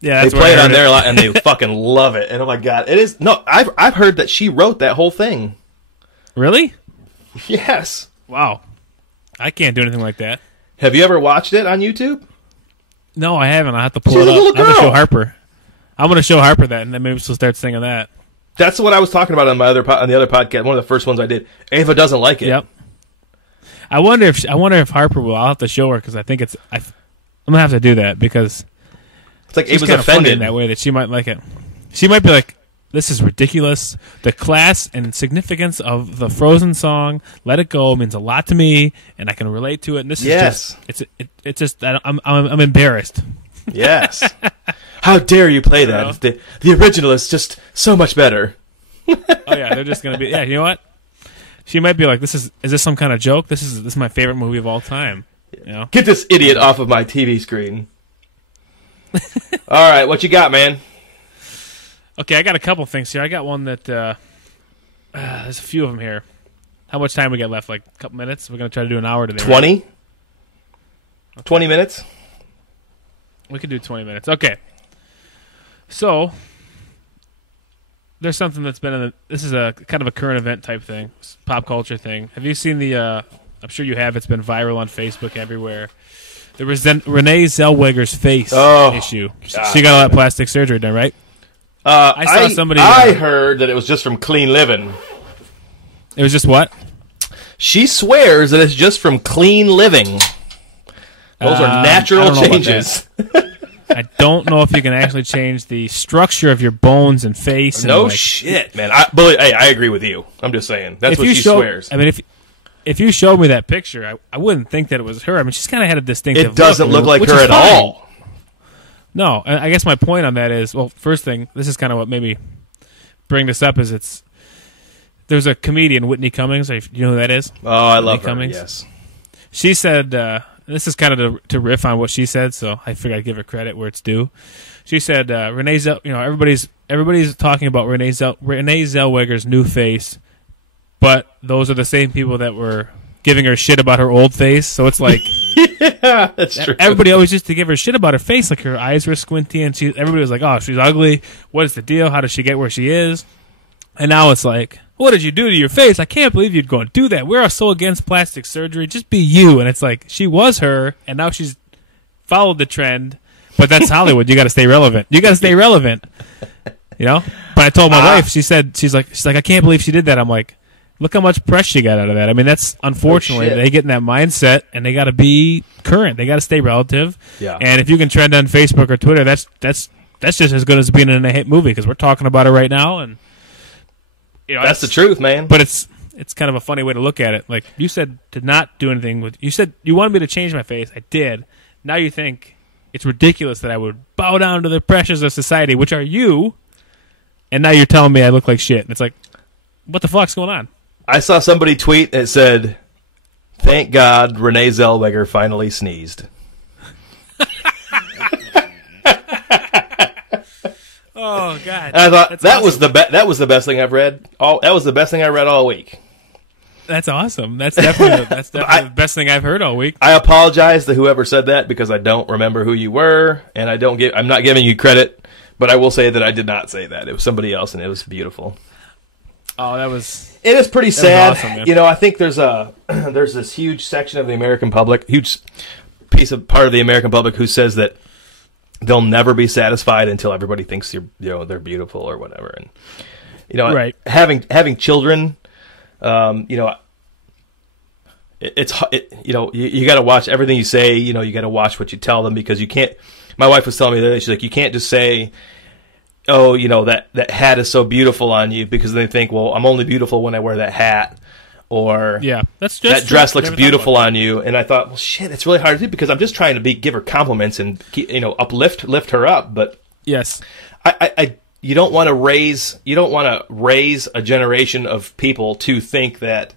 Yeah, they play it on there a lot, and they fucking love it. And oh my god, it is no. I've heard that she wrote that whole thing. Really? Yes. Wow. I can't do anything like that. Have you ever watched it on YouTube? No, I haven't. I'll have to pull She's it a up. little I'm going to girl. show Harper. I'm going to show Harper that, and then maybe she'll start singing that. That's what I was talking about on the other podcast. One of the first ones I did. Ava doesn't like it. Yep. I wonder if Harper will. I'll have to show her because I think I'm going to have to do that because It's like she's Ava's kind of funny offended in that way that she might like it. She might be like, "This is ridiculous. The class and significance of the Frozen song, Let It Go, means a lot to me, and I can relate to it. And this Yes. is just it's just I'm embarrassed." Yes. How dare you play that? The original is just so much better. Oh yeah, they're just gonna be. Yeah, you know what? She might be like, is this some kind of joke? This is my favorite movie of all time. You know? Get this idiot off of my TV screen. All right, what you got, man? Okay, I got a couple things here. I got one that there's a few of them here. How much time we got left? Like a couple minutes. We're gonna try to do an hour today. 20? Right? 20 minutes? We could do 20 minutes. Okay. So there's something that's been this is a kind of a current event type thing, pop culture thing. Have you seen the? I'm sure you have. It's been viral on Facebook everywhere. There was Renee Zellweger's face issue. God, she got all that plastic surgery done, right? I saw somebody. I heard that it was just from clean living. It was just what? She swears that it's just from clean living. Those are natural changes. I don't know if you can actually change the structure of your bones and face. No and shit, man. I agree with you. I'm just saying. That's what she swears. I mean, if you showed me that picture, I wouldn't think that it was her. I mean, she's kind of had a distinctive It doesn't look like her at all. No, I guess my point on that is, well, first thing, this is kind of what made me bring this up, is there's a comedian, Whitney Cummings. You know who that is? Oh, I Whitney love her, Cummings. yes. She said, this is kind of to riff on what she said, so I figured I'd give her credit where it's due. She said, Renee everybody's talking about Renee Zellweger's new face, but those are the same people that were giving her shit about her old face, so it's like... Yeah, that's true. Everybody always used to give her shit about her face, like her eyes were squinty, and everybody was like, "Oh, she's ugly. What is the deal? How does she get where she is?" And now it's like, "What did you do to your face? I can't believe you'd go and do that. We're so against plastic surgery. Just be you." And it's like she was her, and now she's followed the trend. But that's Hollywood. You got to stay relevant. You got to stay relevant. You know. But I told my wife. She's like, I can't believe she did that. I'm like, look how much press she got out of that. I mean, that's unfortunately they get in that mindset, and they got to be current. They got to stay relative. Yeah. And if you can trend on Facebook or Twitter, that's just as good as being in a hit movie because we're talking about it right now, and you know that's the truth, man. But it's kind of a funny way to look at it. Like you said, to not do anything with. You said you wanted me to change my face. I did. Now you think it's ridiculous that I would bow down to the pressures of society, which are you, and now you're telling me I look like shit. And it's like, what the fuck's going on? I saw somebody tweet that said, "Thank God Renee Zellweger finally sneezed." Oh God! And I thought That's that awesome. was the best thing I've read. That was the best thing I read all week. That's awesome. That's definitely the best thing I've heard all week. I apologize to whoever said that because I don't remember who you were, and I'm not giving you credit. But I will say that I did not say that. It was somebody else, and it was beautiful. Oh, that was. It is pretty sad. Awesome, man. You know, I think there's this huge section of the American public, huge part of the American public who says that they'll never be satisfied until everybody thinks they're beautiful or whatever. And you know, right. having children, you know, you got to watch everything you say. You know, you got to watch what you tell them because you can't. My wife was telling me that she's like, you can't just say, "Oh, you know, that hat is so beautiful on you," because they think, well, I'm only beautiful when I wear that hat, or yeah, that's that dress looks beautiful on you. And I thought, well, shit, it's really hard to do because I'm just trying to give her compliments and lift her up. But yes, you don't want to raise a generation of people to think that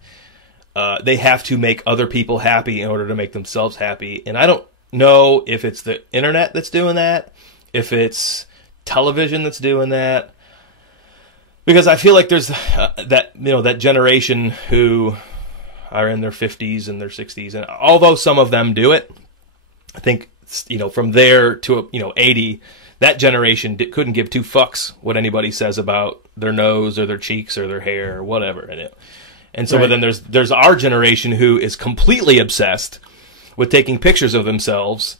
they have to make other people happy in order to make themselves happy. And I don't know if it's the internet that's doing that, if it's television that's doing that. Because I feel like there's that generation who are in their 50s and their 60s, and although some of them do it, I think from there to 80, that generation couldn't give two fucks what anybody says about their nose or their cheeks or their hair or whatever. And so, Right. But then there's our generation who is completely obsessed with taking pictures of themselves.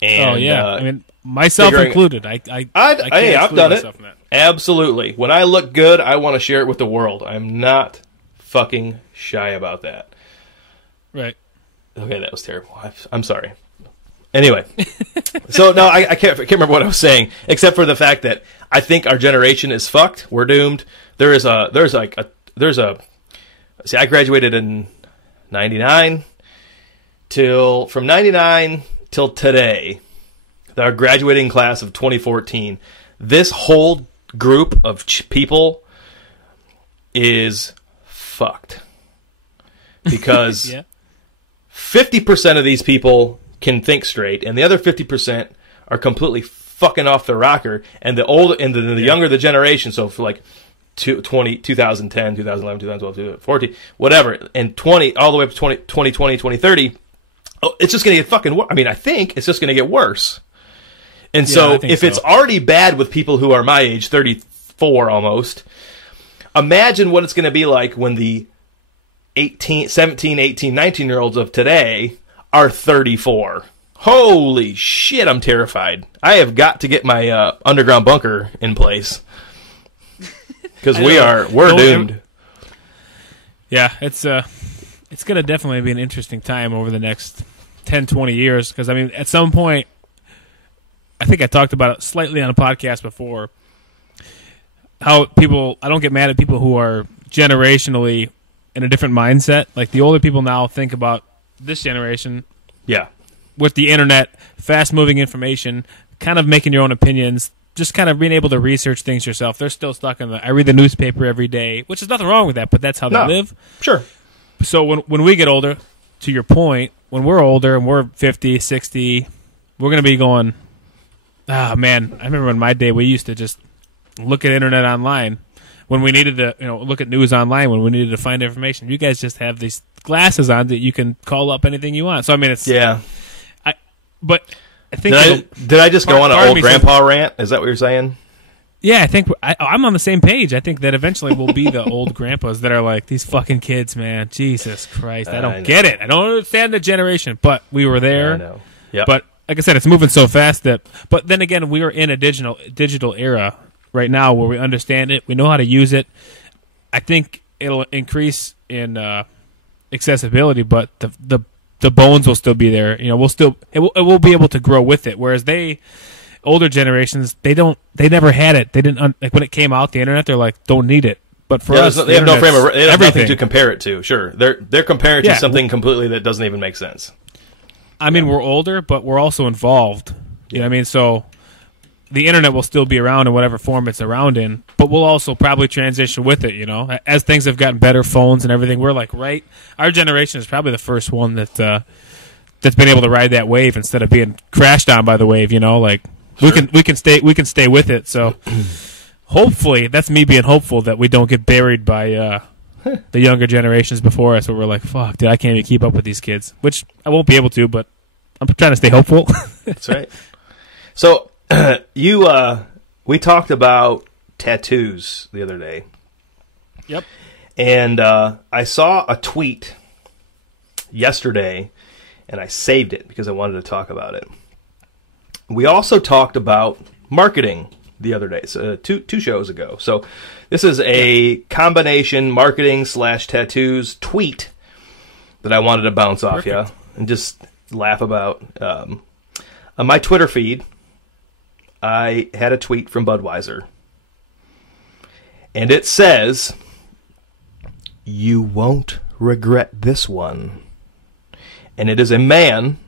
And, Oh yeah, I mean myself included. I've done it. From that. Absolutely. When I look good, I want to share it with the world. I'm not fucking shy about that. Right. Okay, that was terrible. I'm sorry. Anyway, so no, I can't remember what I was saying, except for the fact that I think our generation is fucked. We're doomed. There's a. See, I graduated in '99. From '99 till today, our graduating class of 2014. This whole group of people is fucked because Yeah. 50% of these people can think straight, and the other 50% are completely fucking off the rocker. And the younger the generation, so for like 2010, 2011, 2012, 2014, whatever, and 20 all the way up to 2020, 2030, it's just going to get fucking worse. I mean, I think it's just going to get worse. And so if it's already bad with people who are my age, 34 almost, imagine what it's going to be like when the 17, 18, 19-year-olds of today are 34. Holy shit, I'm terrified. I have got to get my underground bunker in place. Because we're doomed. Yeah, it's going to definitely be an interesting time over the next 10, 20 years. Because, I mean, at some point, I think I talked about it slightly on a podcast before, how I don't get mad at people who are generationally in a different mindset. Like, the older people now think about this generation. Yeah. With the internet, fast-moving information, kind of making your own opinions, just kind of being able to research things yourself. They're still stuck in I read the newspaper every day, which is nothing wrong with that, but that's how they live. Sure. So when we get older, to your point, when we're older and we're 50, 60, we're going to be going, man, I remember in my day we used to just look at internet online when we needed to, look at news online when we needed to find information. You guys just have these glasses on that you can call up anything you want. So I mean, it's But I think did I just go on an old grandpa rant? Is that what you're saying? Yeah, I think I'm on the same page. I think that eventually we'll be the old grandpas that are like, these fucking kids, man. Jesus Christ, I don't get it. I don't understand the generation, but we were there. I know. Yeah. But like I said, it's moving so fast but then again, we are in a digital era right now where we understand it, we know how to use it. I think it'll increase in accessibility, but the bones will still be there. It will be able to grow with it. Whereas older generations, they never had it. They didn't like when it came out, the internet. They're like, don't need it. But for us, they have no frame of they have nothing to compare it to. Sure, they're comparing it to something completely that doesn't even make sense. I mean, we're older, but we're also involved. You know what I mean? So the internet will still be around in whatever form it's around in, but we'll also probably transition with it, as things have gotten better, phones and everything. We're like, our generation is probably the first one that's been able to ride that wave instead of being crashed on by the wave, like sure. we can stay with it. So hopefully, that's me being hopeful that we don't get buried by the younger generations before us, where we're like, fuck, dude, I can't even keep up with these kids, which I won't be able to, but I'm trying to stay hopeful. That's right. So we talked about tattoos the other day. Yep. And I saw a tweet yesterday, and I saved it because I wanted to talk about it. We also talked about marketing the other day, so two shows ago. So this is a combination marketing / tattoos tweet that I wanted to bounce off you and just laugh about. On my Twitter feed, I had a tweet from Budweiser, and it says, "You won't regret this one." And it is a man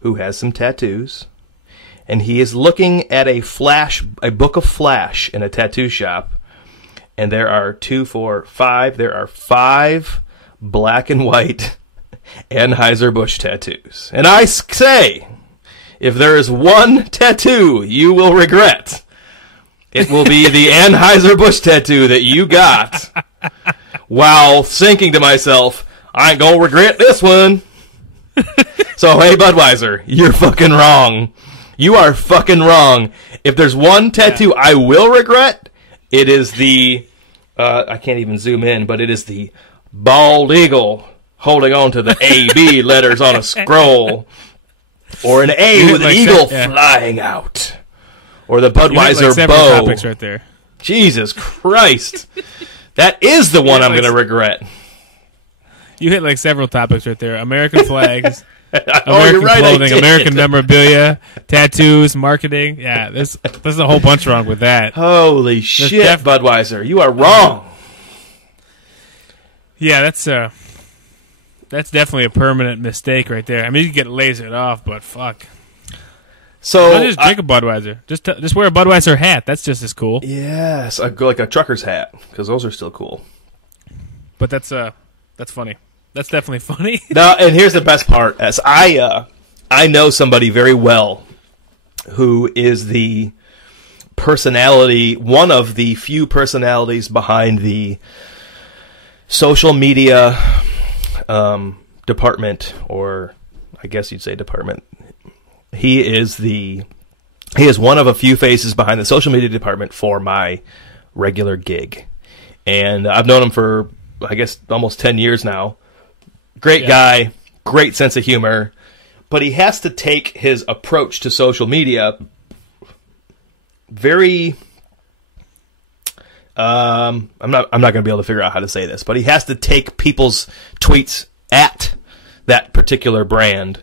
who has some tattoos, and he is looking at a book of Flash in a tattoo shop, and there are 5 black and white Anheuser-Busch tattoos. And I say, if there is one tattoo you will regret, It will be the Anheuser-Busch tattoo that you got, while thinking to myself, I ain't gonna regret this one. So, hey, Budweiser, you're fucking wrong. You are fucking wrong. If there's one tattoo I will regret, it is the, I can't even zoom in, but it is the bald eagle holding on to the A-B letters on a scroll. Or an A with an eagle flying out. Or the Budweiser bow. Topics right there. Jesus Christ. That is the one I'm going to regret. You hit like several topics right there. American flags, Oh, American you're right, clothing, American memorabilia, tattoos, marketing. Yeah, there's a whole bunch wrong with that. Holy shit, Budweiser. You are wrong. Yeah, that's definitely a permanent mistake right there. I mean, you can get lasered off, but fuck. So Don't just drink a Budweiser. Just wear a Budweiser hat. That's just as cool. Yes, like a trucker's hat, because those are still cool. But that's funny. That's definitely funny. Now, and here's the best part: as I know somebody very well who is the personality, one of the few personalities behind the social media department, or I guess you'd say department. He is one of a few faces behind the social media department for my regular gig, and I've known him for, I guess, almost 10 years now. Great guy, great sense of humor, but he has to take his approach to social media very. I'm not going to be able to figure out how to say this, but he has to take people's tweets at that particular brand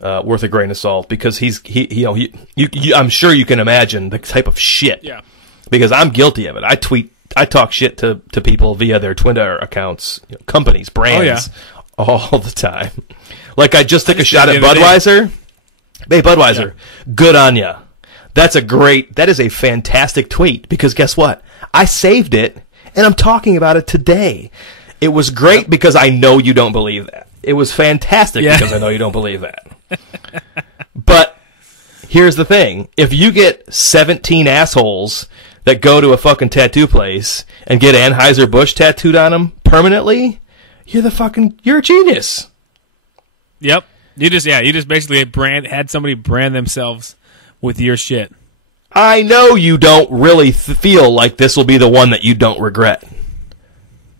worth a grain of salt, because I'm sure you can imagine the type of shit. Yeah. Because I'm guilty of it. I talk shit to people via their Twitter accounts, companies, brands, all the time. Like I just took a shot at Budweiser. Hey, Budweiser, good on ya. That is a fantastic tweet, because guess what? I saved it, and I'm talking about it today. It was great because I know you don't believe that. It was fantastic because I know you don't believe that. But here's the thing. If you get 17 assholes that go to a fucking tattoo place and get Anheuser-Busch tattooed on them permanently, you're a genius. Yep. You just basically had somebody brand themselves with your shit. I know you don't really feel like this will be the one that you don't regret.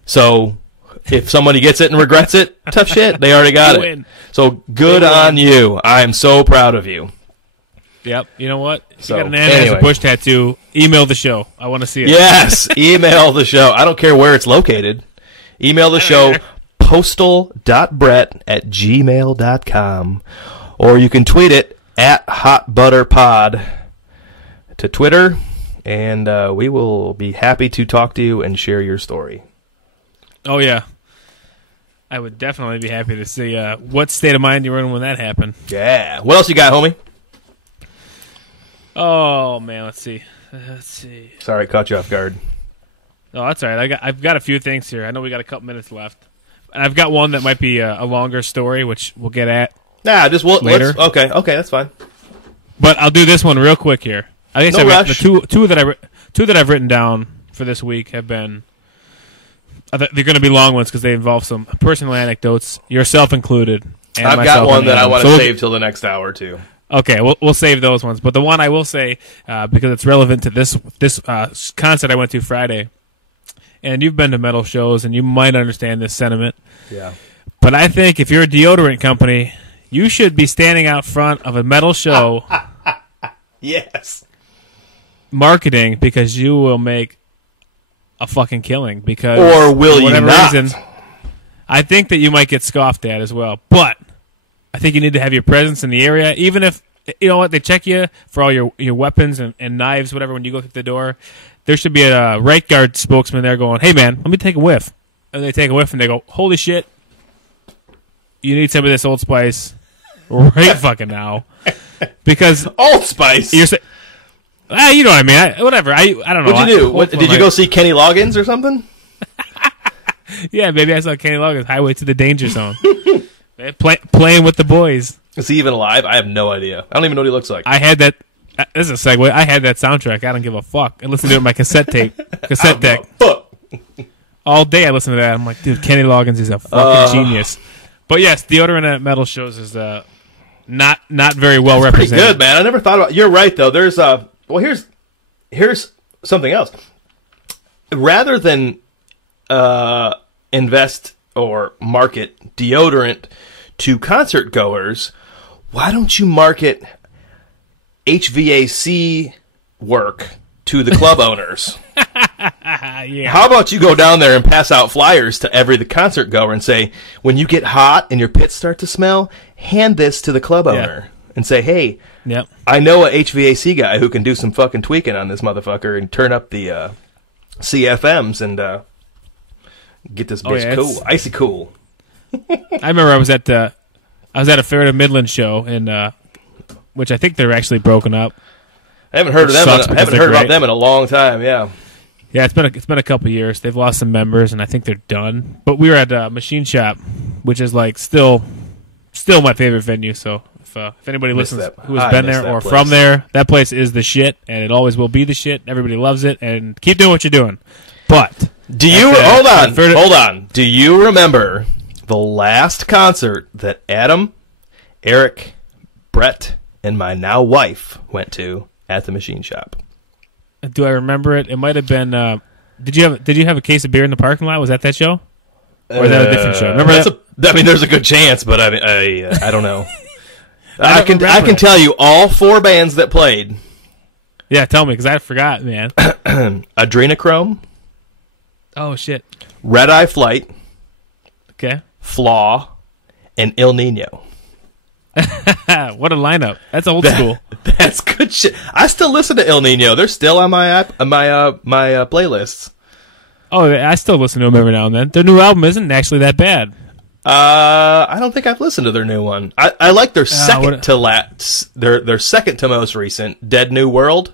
So if somebody gets it and regrets it, tough shit. They already got it. Win. So good on you. I am so proud of you. Yep. You know what? If So, you got an Anheuser-Busch tattoo, email the show. I want to see it. Yes, email the show. I don't care where it's located. Email the show, postal.brett@gmail.com. Or you can tweet it at HotButterPod to Twitter, and we will be happy to talk to you and share your story. Oh, yeah. I would definitely be happy to see what state of mind you were in when that happened. Yeah. What else you got, homie? Oh, man, let's see. Sorry, caught you off guard. Oh, that's all right. I've got a few things here. I know we got a couple minutes left. And I've got one that might be a longer story, which we'll get at later. Okay, that's fine. But I'll do this one real quick here. I guess No rush. the two that I've written down for this week have been they're going to be long ones because they involve some personal anecdotes, yourself included. And I've got one that I want to So save till the next hour too. Okay, we'll save those ones. But the one I will say, because it's relevant to this concert I went to Friday, and you've been to metal shows, and you might understand this sentiment. Yeah. But I think if you're a deodorant company, you should be standing out front of a metal show Yes. marketing, because you will make a fucking killing. Because Or will for whatever you not? reason, I think that you might get scoffed at as well. But I think you need to have your presence in the area, even if, you know what, they check you for all your weapons and knives, whatever, when you go through the door. There should be a right guard spokesman there going, hey, man, let me take a whiff. And they take a whiff and they go, holy shit, you need some of this Old Spice right fucking now. Because Old Spice. you're saying, you know what I mean. Whatever. I don't know. What'd you do? Did you go see Kenny Loggins or something? Yeah, maybe I saw Kenny Loggins, Highway to the Danger Zone. Playing with the boys. Is he even alive? I have no idea. I don't even know what he looks like. I had This is a segue. I had that soundtrack. I don't give a fuck. I listened to it on my cassette deck. All day I listened to that. I'm like, dude, Kenny Loggins is a fucking genius. But yes, Deodorant at Metal Shows is not very well represented. Pretty good, man. I never thought about. You're right though. There's here's something else. Rather than invest or market deodorant to concert goers, why don't you market HVAC work to the club owners? Yeah. How about you go down there and pass out flyers to every the concert goer and say, when you get hot and your pits start to smell, hand this to the club owner and say, hey, I know a HVAC guy who can do some fucking tweaking on this motherfucker and turn up the CFMs and get this bitch cool, icy cool. I remember I was at a Fair to Midland show, and which I think they're actually broken up. I haven't heard of them. I haven't heard about them in a long time. Yeah, it's been a couple years. They've lost some members, and I think they're done. But we were at Machine Shop, which is like still my favorite venue. So if anybody listens who has been there or from there, that place is the shit, and it always will be the shit. Everybody loves it, and keep doing what you're doing. But do you hold on? Do you remember the last concert that Adam, Eric, Brett, and my now wife went to at the Machine Shop? Do I remember it? It might have been. Did you have a case of beer in the parking lot? Was that show? Or was that a different show? Remember that? I mean, there's a good chance, but I don't know. I can tell you all 4 bands that played. Yeah, tell me, because I forgot, man. Adrenochrome. Oh, shit. Red Eye Flight. Okay. Flaw. And Il Nino. What a lineup. That's old school. That's good shit. I still listen to Il Nino. They're still on my playlists. Oh, I still listen to them every now and then. Their new album isn't actually that bad. I don't think I've listened to their new one. I like their second their second to most recent, Dead New World.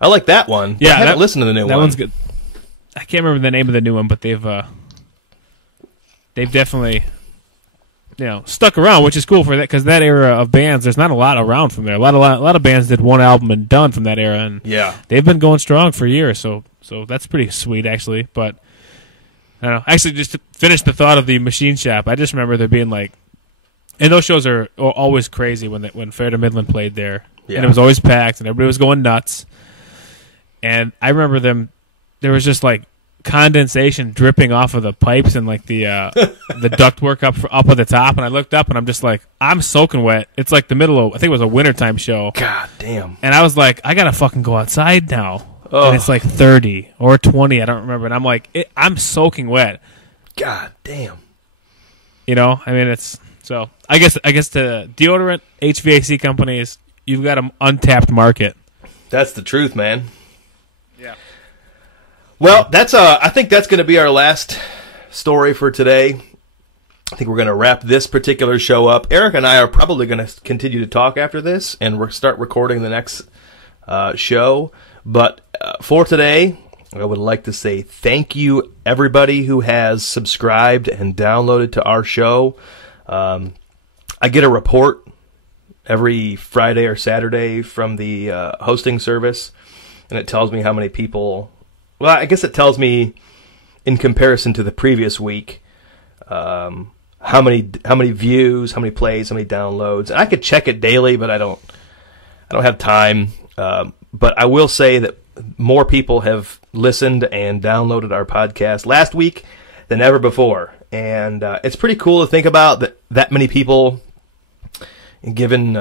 I like that one. Yeah, I haven't listened to the new one. That one's good. I can't remember the name of the new one, but they've definitely stuck around, which is cool for that, because that era of bands, there's not a lot around from there. A lot of bands did one album and done from that era, and they've been going strong for years. So that's pretty sweet, actually. But I don't know. Actually, just to finish the thought of the Machine Shop, I just remember there being like, and those shows are always crazy when Fair to Midland played there, and it was always packed, and everybody was going nuts. And I remember there was just like condensation dripping off of the pipes and like the ductwork up at the top, and I looked up and I'm just like, I'm soaking wet. It's like the middle of, I think it was a wintertime show. God damn. And I was like, I gotta fucking go outside now. And it's like 30 or 20, I don't remember. And I'm like, I'm soaking wet. God damn. I mean, it's so. I guess the deodorant HVAC companies, you've got an untapped market. That's the truth, man. Yeah. Well, that's I think that's going to be our last story for today. I think we're going to wrap this particular show up. Eric and I are probably going to continue to talk after this and start recording the next show. But for today, I would like to say thank you, everybody who has subscribed and downloaded to our show. I get a report every Friday or Saturday from the hosting service, and it tells me how many people... Well, I guess it tells me, in comparison to the previous week, how many views, how many plays, how many downloads. And I could check it daily, but I don't have time. But I will say that more people have listened and downloaded our podcast last week than ever before. And it's pretty cool to think about that many people, given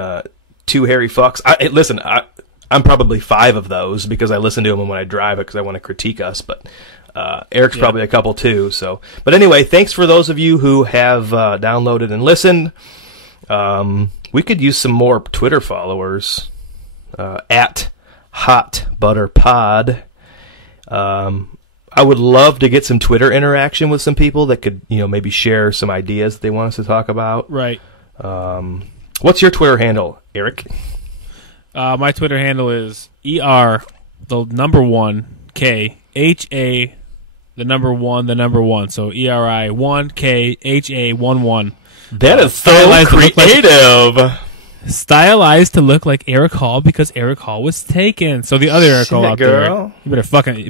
2 hairy fucks. Listen, I'm probably 5 of those because I listen to them when I drive it because I want to critique us. But Eric's probably a couple too. So, but anyway, thanks for those of you who have downloaded and listened. We could use some more Twitter followers at Hot Butter Pod. I would love to get some Twitter interaction with some people that could, maybe share some ideas that they want us to talk about. Right. What's your Twitter handle, Eric? My Twitter handle is ER, the number 1, K, HA, the number 1, the number 1. So ERI 1, K, HA 1 1. That is so creative. stylized to look like Eric Hall because Eric Hall was taken. So the other Eric Hall out girl. there, you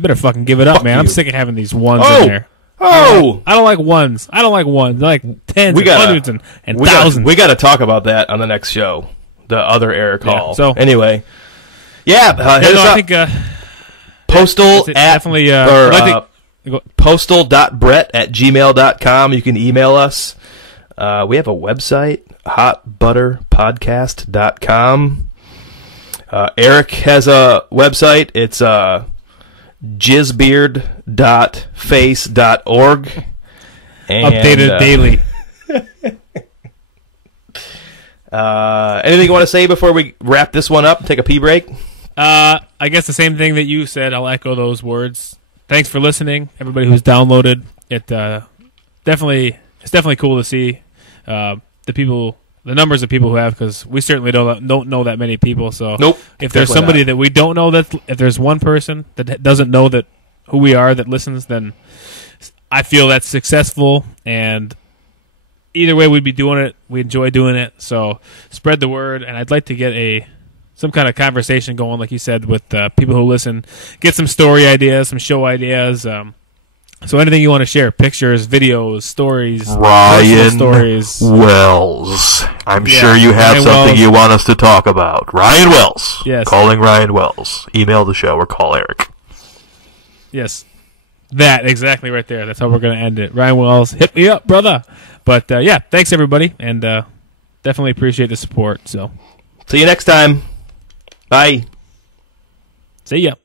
better fucking give it up, Fuck man. you. I'm sick of having these ones Oh! in there. Oh! I don't like ones. I like tens, We gotta- hundreds, and thousands. We got to talk about that on the next show. The other Eric Yeah, Hall. so- anyway. Hit us I up. think Postal that's it. at Definitely, or, I'd like to- postal.brett@gmail.com. You can email us. We have a website, hotbutterpodcast.com. Eric has a website. It's jizzbeard.face.org. And, updated daily. Anything you want to say before we wrap this one up? Take a pee break? I guess the same thing that you said. I'll echo those words. Thanks for listening, everybody who's downloaded it. It's definitely cool to see the numbers of people who have, because we certainly don't know that many people. So Nope. if there's somebody that we don't know, if there's one person that doesn't know that who we are that listens, then I feel that's successful. And either way, we'd be doing it. We enjoy doing it. So spread the word, and I'd like to get some kind of conversation going, like you said, with people who listen. Get some story ideas, some show ideas. So anything you want to share, pictures, videos, stories, personal stories. Wells. I'm Yeah, sure you have Ryan something Wells. you want us to talk about. Ryan Wells. Yes. Calling Ryan Wells. Email the show or call Eric. Yes. That, exactly right there. That's how we're going to end it. Ryan Wells, hit me up, brother. But, yeah, thanks, everybody, and definitely appreciate the support. So, See you next time. Bye. see ya.